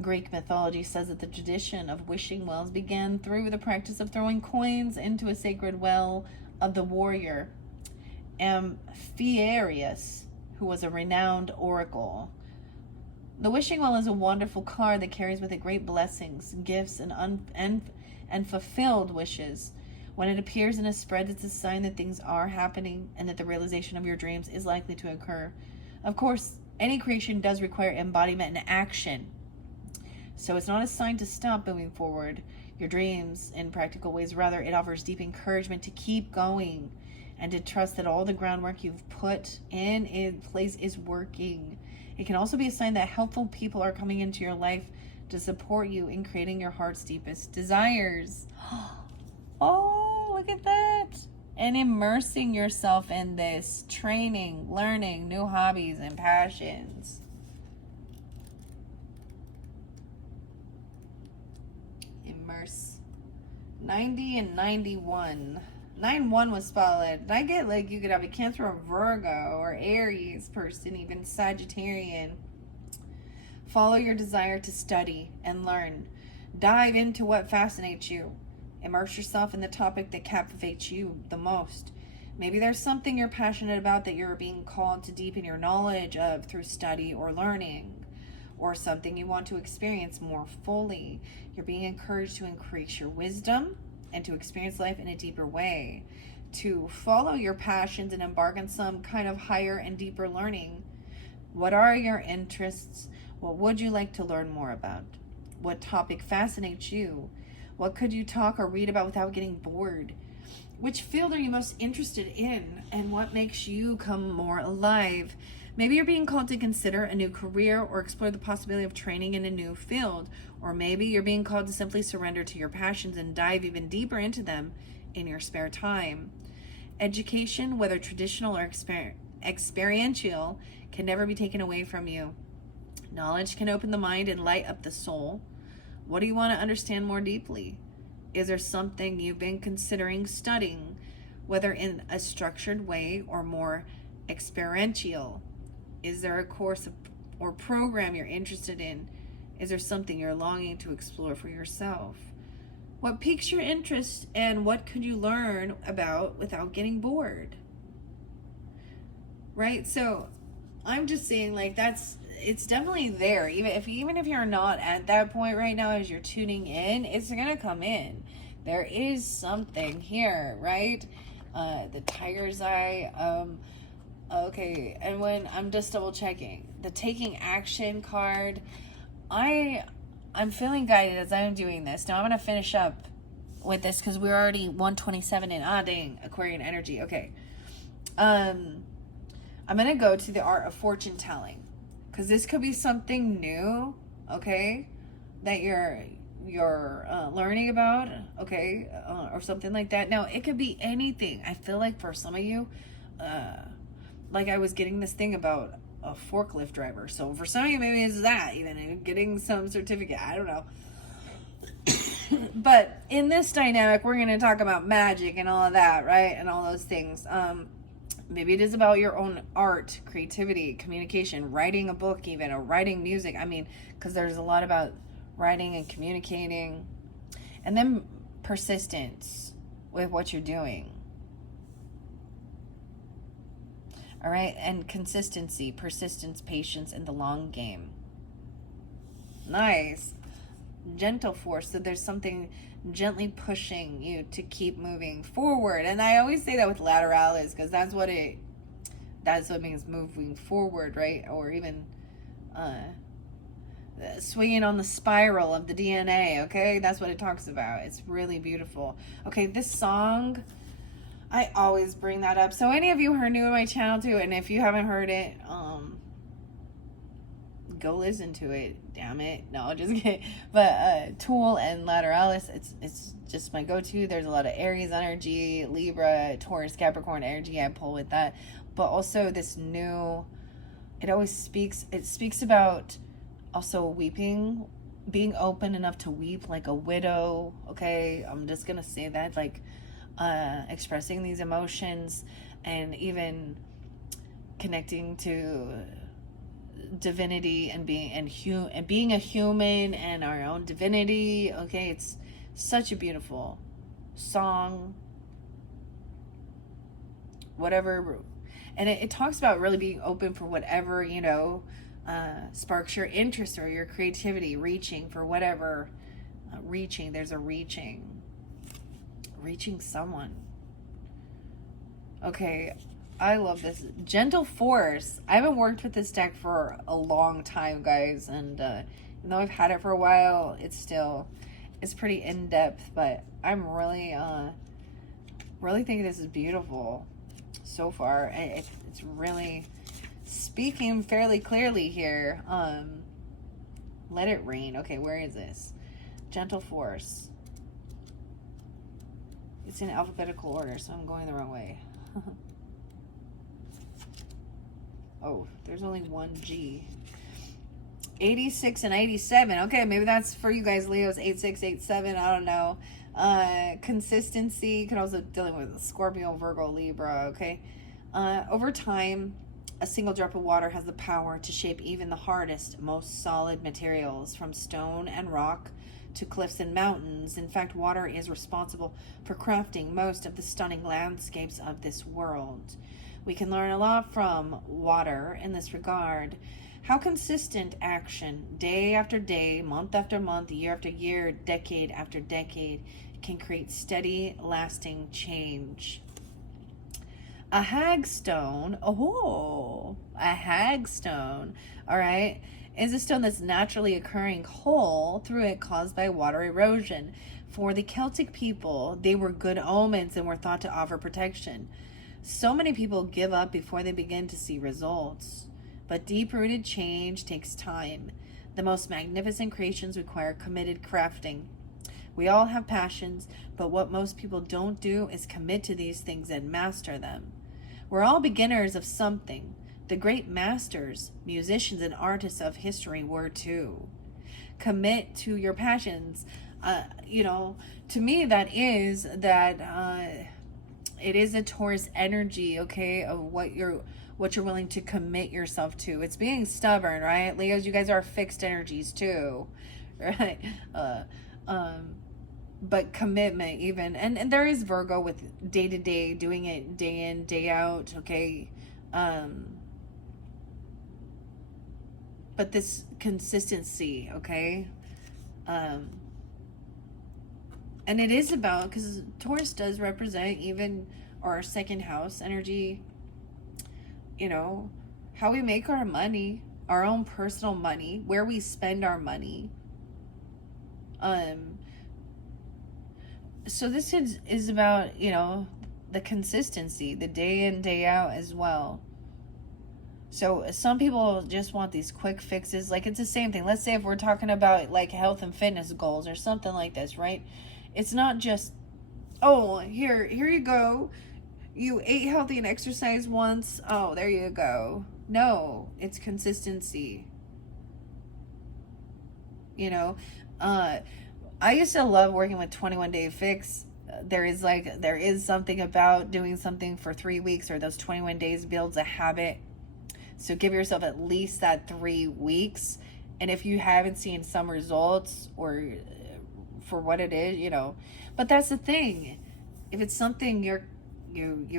Greek mythology says that the tradition of wishing wells began through the practice of throwing coins into a sacred well of the warrior Amphiaraus, who was a renowned oracle. The wishing well is a wonderful card that carries with it great blessings, gifts, and fulfilled wishes. When it appears in a spread, it's a sign that things are happening and that the realization of your dreams is likely to occur. Of course, any creation does require embodiment and action. So it's not a sign to stop moving forward your dreams in practical ways. Rather, it offers deep encouragement to keep going and to trust that all the groundwork you've put in place is working. It can also be a sign that helpful people are coming into your life to support you in creating your heart's deepest desires. Oh, look at that. And immersing yourself in this, training, learning new hobbies and passions. Immerse. 90 and 91. 9-1 was solid. I get like you could have a Cancer or Virgo or Aries person, even Sagittarian. Follow your desire to study and learn. Dive into what fascinates you. Immerse yourself in the topic that captivates you the most. Maybe there's something you're passionate about that you're being called to deepen your knowledge of through study or learning, or something you want to experience more fully. You're being encouraged to increase your wisdom and to experience life in a deeper way, to follow your passions and embark on some kind of higher and deeper learning. What are your interests? What would you like to learn more about? What topic fascinates you? What could you talk or read about without getting bored? Which field are you most interested in, and what makes you come more alive? Maybe you're being called to consider a new career or explore the possibility of training in a new field. Or maybe you're being called to simply surrender to your passions and dive even deeper into them in your spare time. Education, whether traditional or experiential, can never be taken away from you. Knowledge can open the mind and light up the soul. What do you want to understand more deeply? Is there something you've been considering studying, whether in a structured way or more experiential? Is there a course or program you're interested in? Is there something you're longing to explore for yourself? What piques your interest, and what could you learn about without getting bored? Right? So I'm just saying, like, it's definitely there. Even if you're not at that point right now as you're tuning in, it's gonna come in. There is something here, right? The tiger's eye. Okay, and when I'm just double checking the taking action card, I'm feeling guided as I'm doing this. Now I'm gonna finish up with this because we're already 127 in dang, Aquarian energy. Okay, I'm gonna go to the art of fortune telling, because this could be something new, okay, that you're learning about, okay, or something like that. Now it could be anything. I feel like for some of you, like I was getting this thing about a forklift driver. So for some of you, maybe it's that, even getting some certificate. I don't know. But in this dynamic, we're going to talk about magic and all of that, right? And all those things. Maybe it is about your own art, creativity, communication, writing a book even, or writing music. I mean, because there's a lot about writing and communicating. And then persistence with what you're doing. All right, and consistency, persistence, patience, and the long game. Nice. Gentle force. So there's something gently pushing you to keep moving forward. And I always say that with lateralis, because that's what means moving forward, right? Or even swinging on the spiral of the DNA, okay? That's what it talks about. It's really beautiful. Okay, this song, I always bring that up. So any of you who are new to my channel too, and if you haven't heard it, go listen to it. Damn it. No, just kidding. But Tool and Lateralis, it's just my go-to. There's a lot of Aries energy, Libra, Taurus, Capricorn energy I pull with that. But also this new, it speaks about also weeping, being open enough to weep like a widow. Okay, I'm just gonna say that, like expressing these emotions and even connecting to divinity and being a human and our own divinity. Okay, it's such a beautiful song, whatever. And it talks about really being open for whatever, sparks your interest or your creativity, reaching for whatever. There's a reaching reaching someone. Okay, I love this. Gentle Force. I haven't worked with this deck for a long time, guys, and even though I've had it for a while, it's pretty in-depth, but I'm really thinking this is beautiful so far. It's really speaking fairly clearly here. Let it rain. Okay, where is this? Gentle Force. It's in alphabetical order, so I'm going the wrong way. Oh, there's only one G. 86 and 87. Okay, maybe that's for you guys, Leos. 86, 87. I don't know. Consistency. Could also dealing with Scorpio, Virgo, Libra. Okay. Over time, a single drop of water has the power to shape even the hardest, most solid materials, from stone and rock to cliffs and mountains. In fact, water is responsible for crafting most of the stunning landscapes of this world. We can learn a lot from water in this regard. How consistent action, day after day, month after month, year after year, decade after decade, can create steady, lasting change. A hagstone, a hagstone, all right, is a stone that's naturally occurring hole through it caused by water erosion. For the Celtic people, they were good omens and were thought to offer protection. So many people give up before they begin to see results. But deep-rooted change takes time. The most magnificent creations require committed crafting. We all have passions, but what most people don't do is commit to these things and master them. We're all beginners of something. The great masters, musicians, and artists of history were too. Commit to your passions. To me, it is a Taurus energy, okay, of what you're willing to commit yourself to. It's being stubborn, right? Leos, you guys are fixed energies too, right? But commitment even. And there is Virgo with day to day, doing it day in, day out, okay? But this consistency, okay? And it is about, because Taurus does represent even our second house energy, how we make our money, our own personal money, where we spend our money. So this is about, the consistency, the day in, day out as well. So some people just want these quick fixes. Like, it's the same thing. Let's say if we're talking about like health and fitness goals or something like this, right? It's not just, oh, here you go. You ate healthy and exercised once. Oh, there you go. No, it's consistency. I used to love working with 21 Day Fix. There is something about doing something for 3 weeks, or those 21 days builds a habit. So give yourself at least that 3 weeks. And if you haven't seen some results, or for what it is, but that's the thing. If it's something you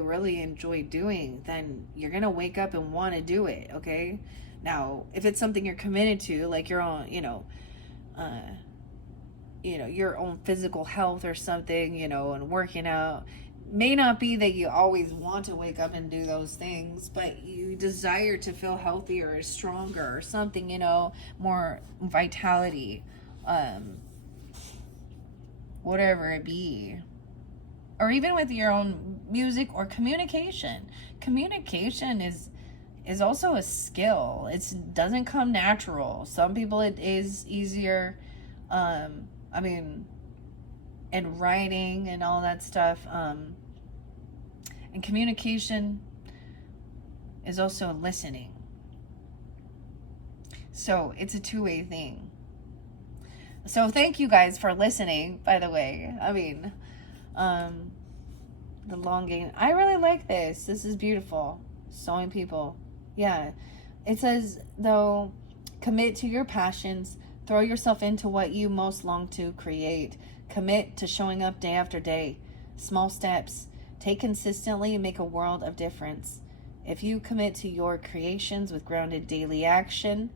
really enjoy doing, then you're going to wake up and want to do it. Okay. Now, if it's something you're committed to, like your own, your own physical health or something, and working out, may not be that you always want to wake up and do those things, but you desire to feel healthier or stronger or something, more vitality, whatever it be. Or even with your own music or communication. Communication is also a skill. It doesn't come natural. Some people it is easier, and writing and all that stuff. And communication is also listening. So it's a two-way thing. So thank you guys for listening, by the way. The long game. I really like this. This is beautiful. Sewing people. Yeah. It says, though, commit to your passions. Throw yourself into what you most long to create. Commit to showing up day after day. Small steps. Take consistently and make a world of difference. If you commit to your creations with grounded daily action,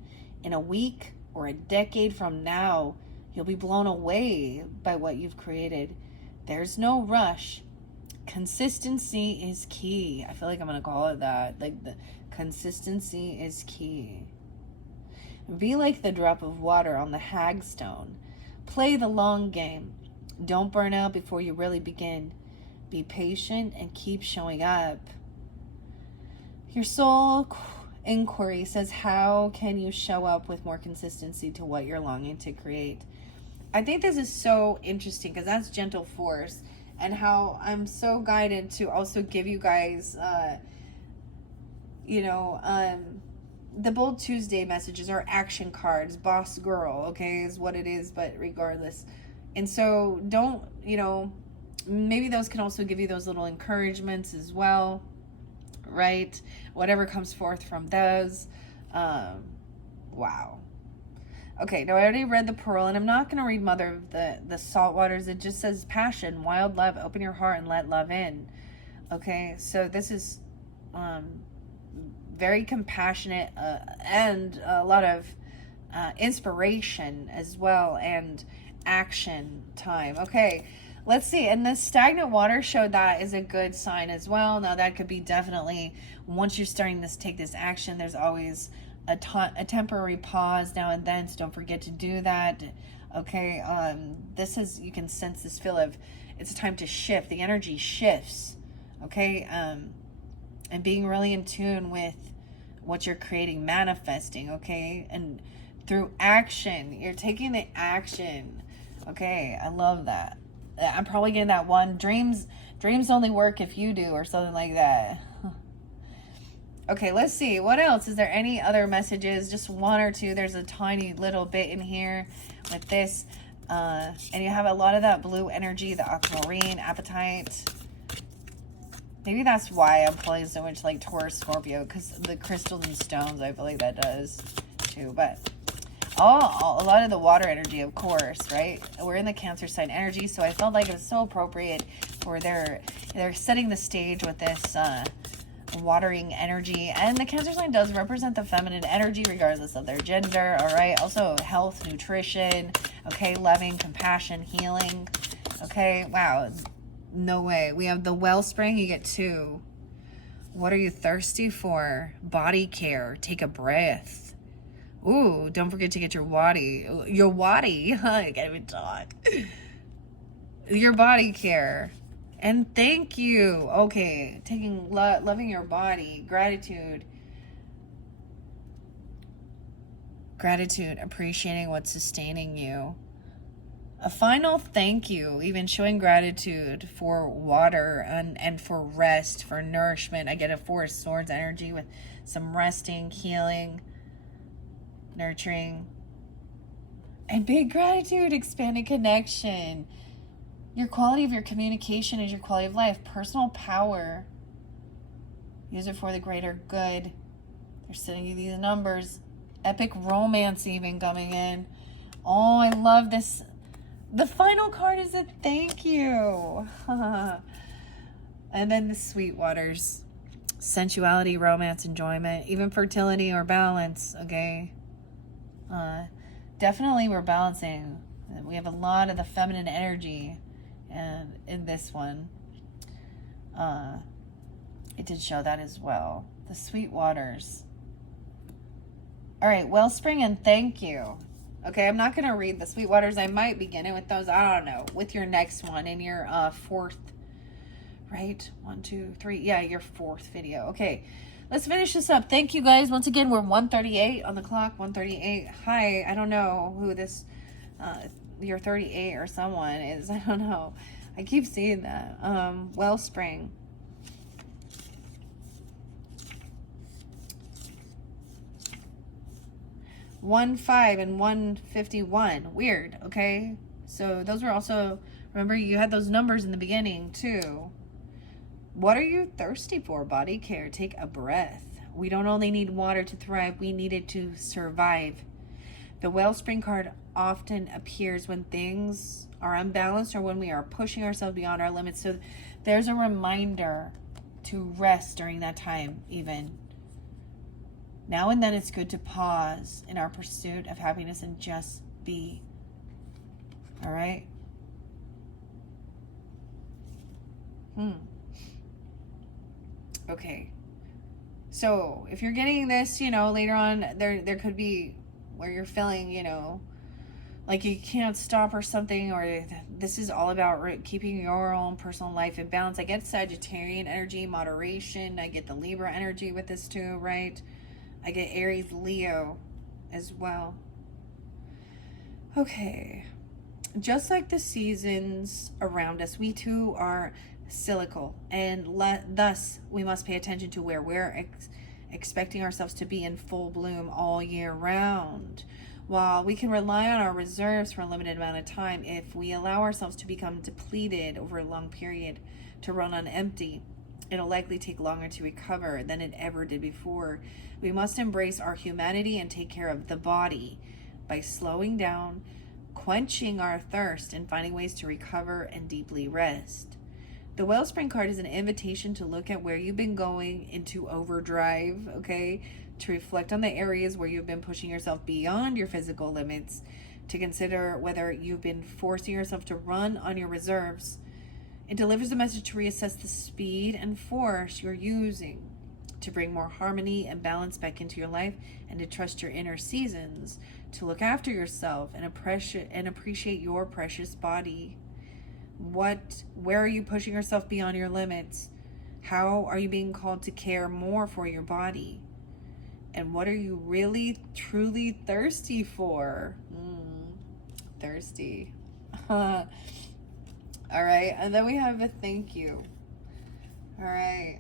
in a week or a decade from now, you'll be blown away by what you've created. There's no rush. Consistency is key. I feel like I'm going to call it that. Like, the consistency is key. Be like the drop of water on the hagstone. Play the long game. Don't burn out before you really begin. Be patient and keep showing up. Your soul inquiry says, how can you show up with more consistency to what you're longing to create? I think this is so interesting because that's gentle force, and how I'm so guided to also give you guys, the Bold Tuesday messages are action cards. Boss girl, okay, is what it is, but regardless. And so don't, maybe those can also give you those little encouragements as well, right? Whatever comes forth from those. Wow. Okay, now I already read the Pearl, and I'm not going to read Mother of the Salt Waters. It just says passion, wild love, open your heart and let love in. Okay, so this is very compassionate and a lot of inspiration as well, and action time. Okay, let's see. And the stagnant water showed that is a good sign as well. Now that could be definitely, once you're starting this, take this action, there's always a temporary pause now and then, so don't forget to do that. Okay, this is, you can sense this feel of, it's time to shift. The energy shifts. Okay, and being really in tune with what you're creating, manifesting. Okay, and through action, you're taking the action. Okay, I love that. I'm probably getting that one. Dreams only work if you do, or something like that. Okay, let's see. What else? Is there any other messages? Just one or two. There's a tiny little bit in here with this. And you have a lot of that blue energy, the aquamarine, appetite. Maybe that's why I'm pulling so much like Taurus, Scorpio, because the crystals and stones, I feel like that does too. But a lot of the water energy, of course, right? We're in the Cancer sign energy, so I felt like it was so appropriate for they're setting the stage with this watering energy. And the Cancer sign does represent the feminine energy regardless of their gender. All right, also health, nutrition, okay, loving, compassion, healing. Okay, wow, no way. We have the wellspring. You get 2. What are you thirsty for? Body care. Take a breath. Ooh, don't forget to get your wadi. I can't even talk. Your body care. And thank you. Okay, taking loving your body, gratitude, appreciating what's sustaining you. A final thank you, even showing gratitude for water and for rest, for nourishment. I get a 4 of Swords energy with some resting, healing, nurturing, and big gratitude, expanding connection. Your quality of your communication is your quality of life. Personal power. Use it for the greater good. They're sending you these numbers. Epic romance even coming in. Oh, I love this. The final card is a thank you. And then the sweet waters. Sensuality, romance, enjoyment, even fertility or balance. Okay. Definitely we're balancing. We have a lot of the feminine energy. And in this one, it did show that as well. The sweet waters. All right, wellspring and thank you. Okay, I'm not going to read the sweet waters. I might begin it with those. I don't know. With your next one in your 4th, right? 1, 2, 3. Yeah, your 4th video. Okay, let's finish this up. Thank you guys. Once again, we're 1:38 on the clock. 1:38. Hi, I don't know who this... you're 38 or someone is. I don't know. I keep seeing that. Wellspring. One 5 and 151. Weird. Okay. So those were also, remember you had those numbers in the beginning too. What are you thirsty for? Body care. Take a breath. We don't only need water to thrive. We need it to survive. The wellspring card often appears when things are unbalanced or when we are pushing ourselves beyond our limits. So there's a reminder to rest during that time even. Now and then it's good to pause in our pursuit of happiness and just be. All right? Okay. So if you're getting this, you know, later on, there could be where you're feeling, you know, like you can't stop or something, or this is all about keeping your own personal life in balance. I get Sagittarian energy, moderation. I get the Libra energy with this too, right? I get Aries, Leo as well. Okay. Just like the seasons around us, we too are cyclical, and thus we must pay attention to where we're expecting ourselves to be in full bloom all year round. While we can rely on our reserves for a limited amount of time, if we allow ourselves to become depleted over a long period, to run on empty, it'll likely take longer to recover than it ever did before. We must embrace our humanity and take care of the body by slowing down, quenching our thirst, and finding ways to recover and deeply rest. The Wellspring card is an invitation to look at where you've been going into overdrive, okay? To reflect on the areas where you've been pushing yourself beyond your physical limits, to consider whether you've been forcing yourself to run on your reserves. It delivers a message to reassess the speed and force you're using, to bring more harmony and balance back into your life, and to trust your inner seasons, to look after yourself and appreciate your precious body. Where are you pushing yourself beyond your limits? How are you being called to care more for your body? And what are you really, truly thirsty for? Thirsty. All right, and then we have a thank you. All right,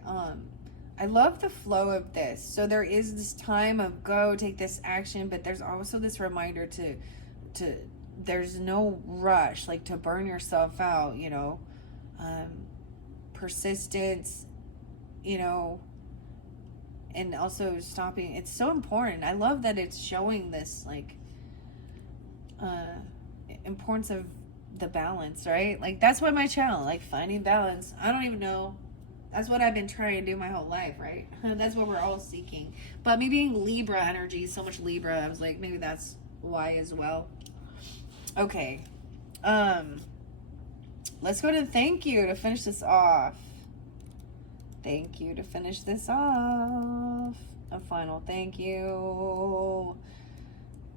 I love the flow of this. So there is this time of go, take this action, but there's also this reminder to there's no rush, like to burn yourself out, you know, persistence, you know, and also stopping. It's so important. I love that it's showing this, like, importance of the balance, right? Like, that's what my channel, like, finding balance. I don't even know. That's what I've been trying to do my whole life, right? That's what we're all seeking. But me being Libra energy, so much Libra, I was like, maybe that's why as well. Okay. Let's go to thank you to finish this off. Thank you to finish this off. A final thank you. All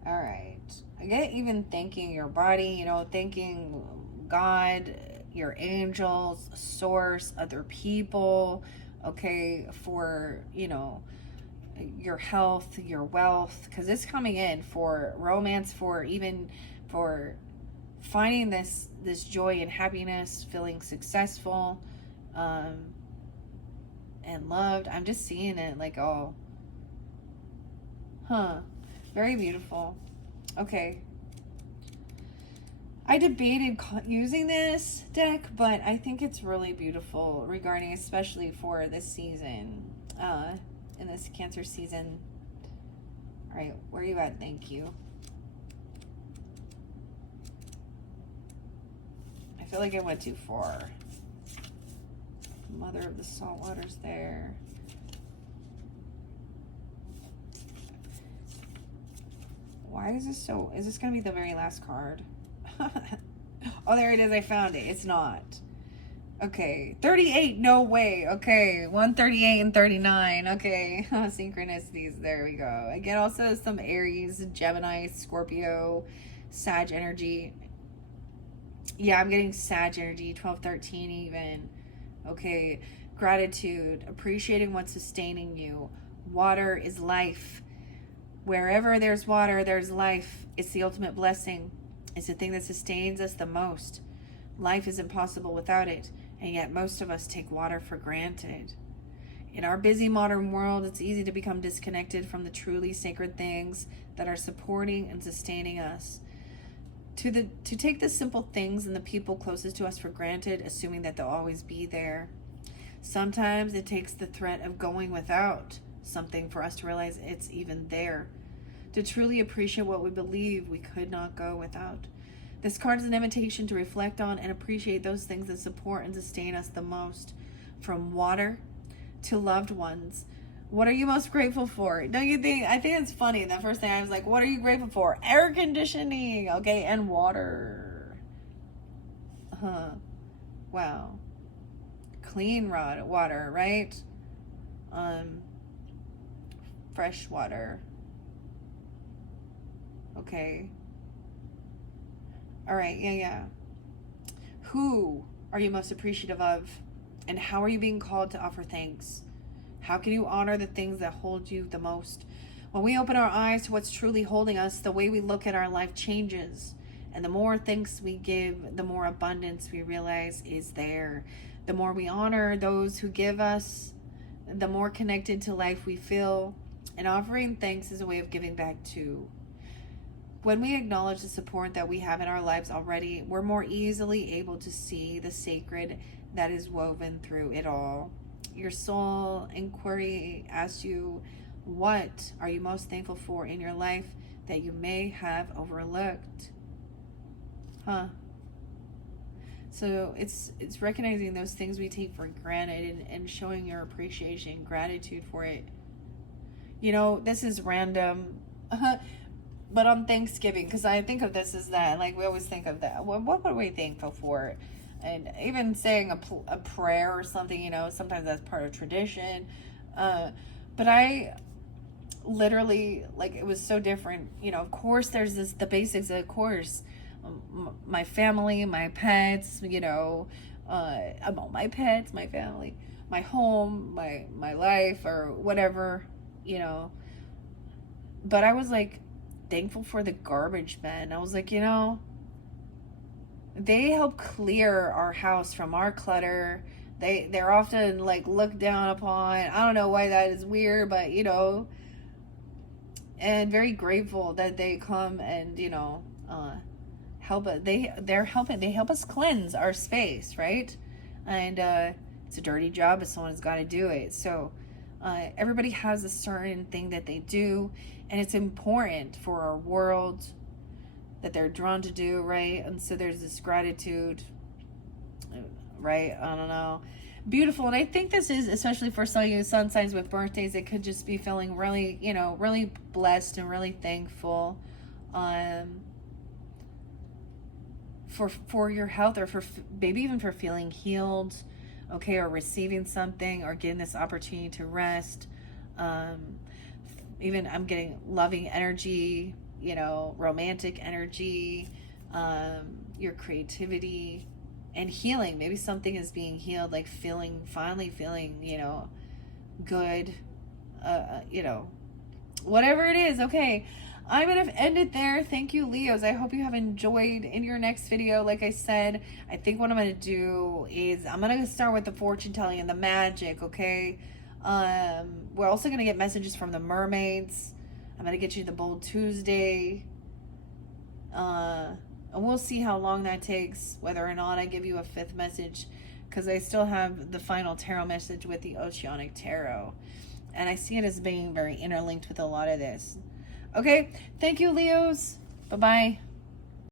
right. I get even thanking your body, you know, thanking God, your angels, source, other people, okay, for, you know, your health, your wealth, because it's coming in for romance, for even for finding this joy and happiness, feeling successful, and loved. I'm just seeing it like, oh, very beautiful. Okay. I debated using this deck, but I think it's really beautiful regarding, especially for this season, in this Cancer season. All right, where are you at? Thank you. I feel like I went too far. Mother of the salt waters there. Why is this so... Is this going to be the very last card? Oh, there it is. I found it. It's not. Okay. 38. No way. Okay. 138 and 39. Okay. Synchronicities. There we go. I get also some Aries, Gemini, Scorpio, Sag energy. Yeah, I'm getting Sag energy. 12, 13 even. Okay. Gratitude. Appreciating what's sustaining you. Water is life. Wherever there's water, there's life. It's the ultimate blessing. It's the thing that sustains us the most. Life is impossible without it, and yet most of us take water for granted. In our busy modern world, it's easy to become disconnected from the truly sacred things that are supporting and sustaining us. To take the simple things and the people closest to us for granted, assuming that they'll always be there. Sometimes it takes the threat of going without something for us to realize it's even there. To truly appreciate what we believe we could not go without. This card is an invitation to reflect on and appreciate those things that support and sustain us the most. From water to loved ones. What are you most grateful for? Don't you think? I think it's funny. The first thing I was like, what are you grateful for? Air conditioning. Okay, and water. Wow. clean water, right? Fresh water. Okay. All right. Yeah. Who are you most appreciative of? And how are you being called to offer thanks? How can you honor the things that hold you the most? When we open our eyes to what's truly holding us, the way we look at our life changes. And the more thanks we give, the more abundance we realize is there. The more we honor those who give us, the more connected to life we feel. And offering thanks is a way of giving back too. When we acknowledge the support that we have in our lives already, we're more easily able to see the sacred that is woven through it all. Your soul inquiry asks you, what are you most thankful for in your life that you may have overlooked? So it's recognizing those things we take for granted and showing your appreciation, gratitude for it. You know, this is random, but on Thanksgiving, because I think of this as that, like we always think of that. What are we thankful for? And even saying a prayer or something, you know, sometimes that's part of tradition. But I literally, like, it was so different. You know, of course, there's the basics, of course. My family, my pets, you know, my pets, my family, my home, my life, or whatever, you know. But I was like thankful for the garbage men. I was like, you know, they help clear our house from our clutter. They're often like looked down upon. I don't know why that is weird, but you know, and very grateful that they come and, you know, help us. They help us cleanse our space, right? And it's a dirty job, but someone's got to do it. So everybody has a certain thing that they do, and it's important for our world that they're drawn to do, right? And so there's this gratitude, right? I don't know. Beautiful. And I think this is, especially for some of you sun signs with birthdays, it could just be feeling really, you know, really blessed and really thankful for your health, or for maybe even for feeling healed, okay, or receiving something, or getting this opportunity to rest. Even I'm getting loving energy, you know, romantic energy, your creativity, and healing. Maybe something is being healed, like finally feeling, you know, good, you know, whatever it is. Okay, I'm going to end it there. Thank you, Leos. I hope you have enjoyed. In your next video, like I said, I think what I'm going to do is I'm going to start with the fortune telling and the magic, okay? We're also going to get messages from the mermaids. I'm going to get you the Bold Tuesday. And we'll see how long that takes, whether or not I give you a fifth message, because I still have the final tarot message with the Oceanic Tarot. And I see it as being very interlinked with a lot of this. Okay, thank you, Leos. Bye-bye.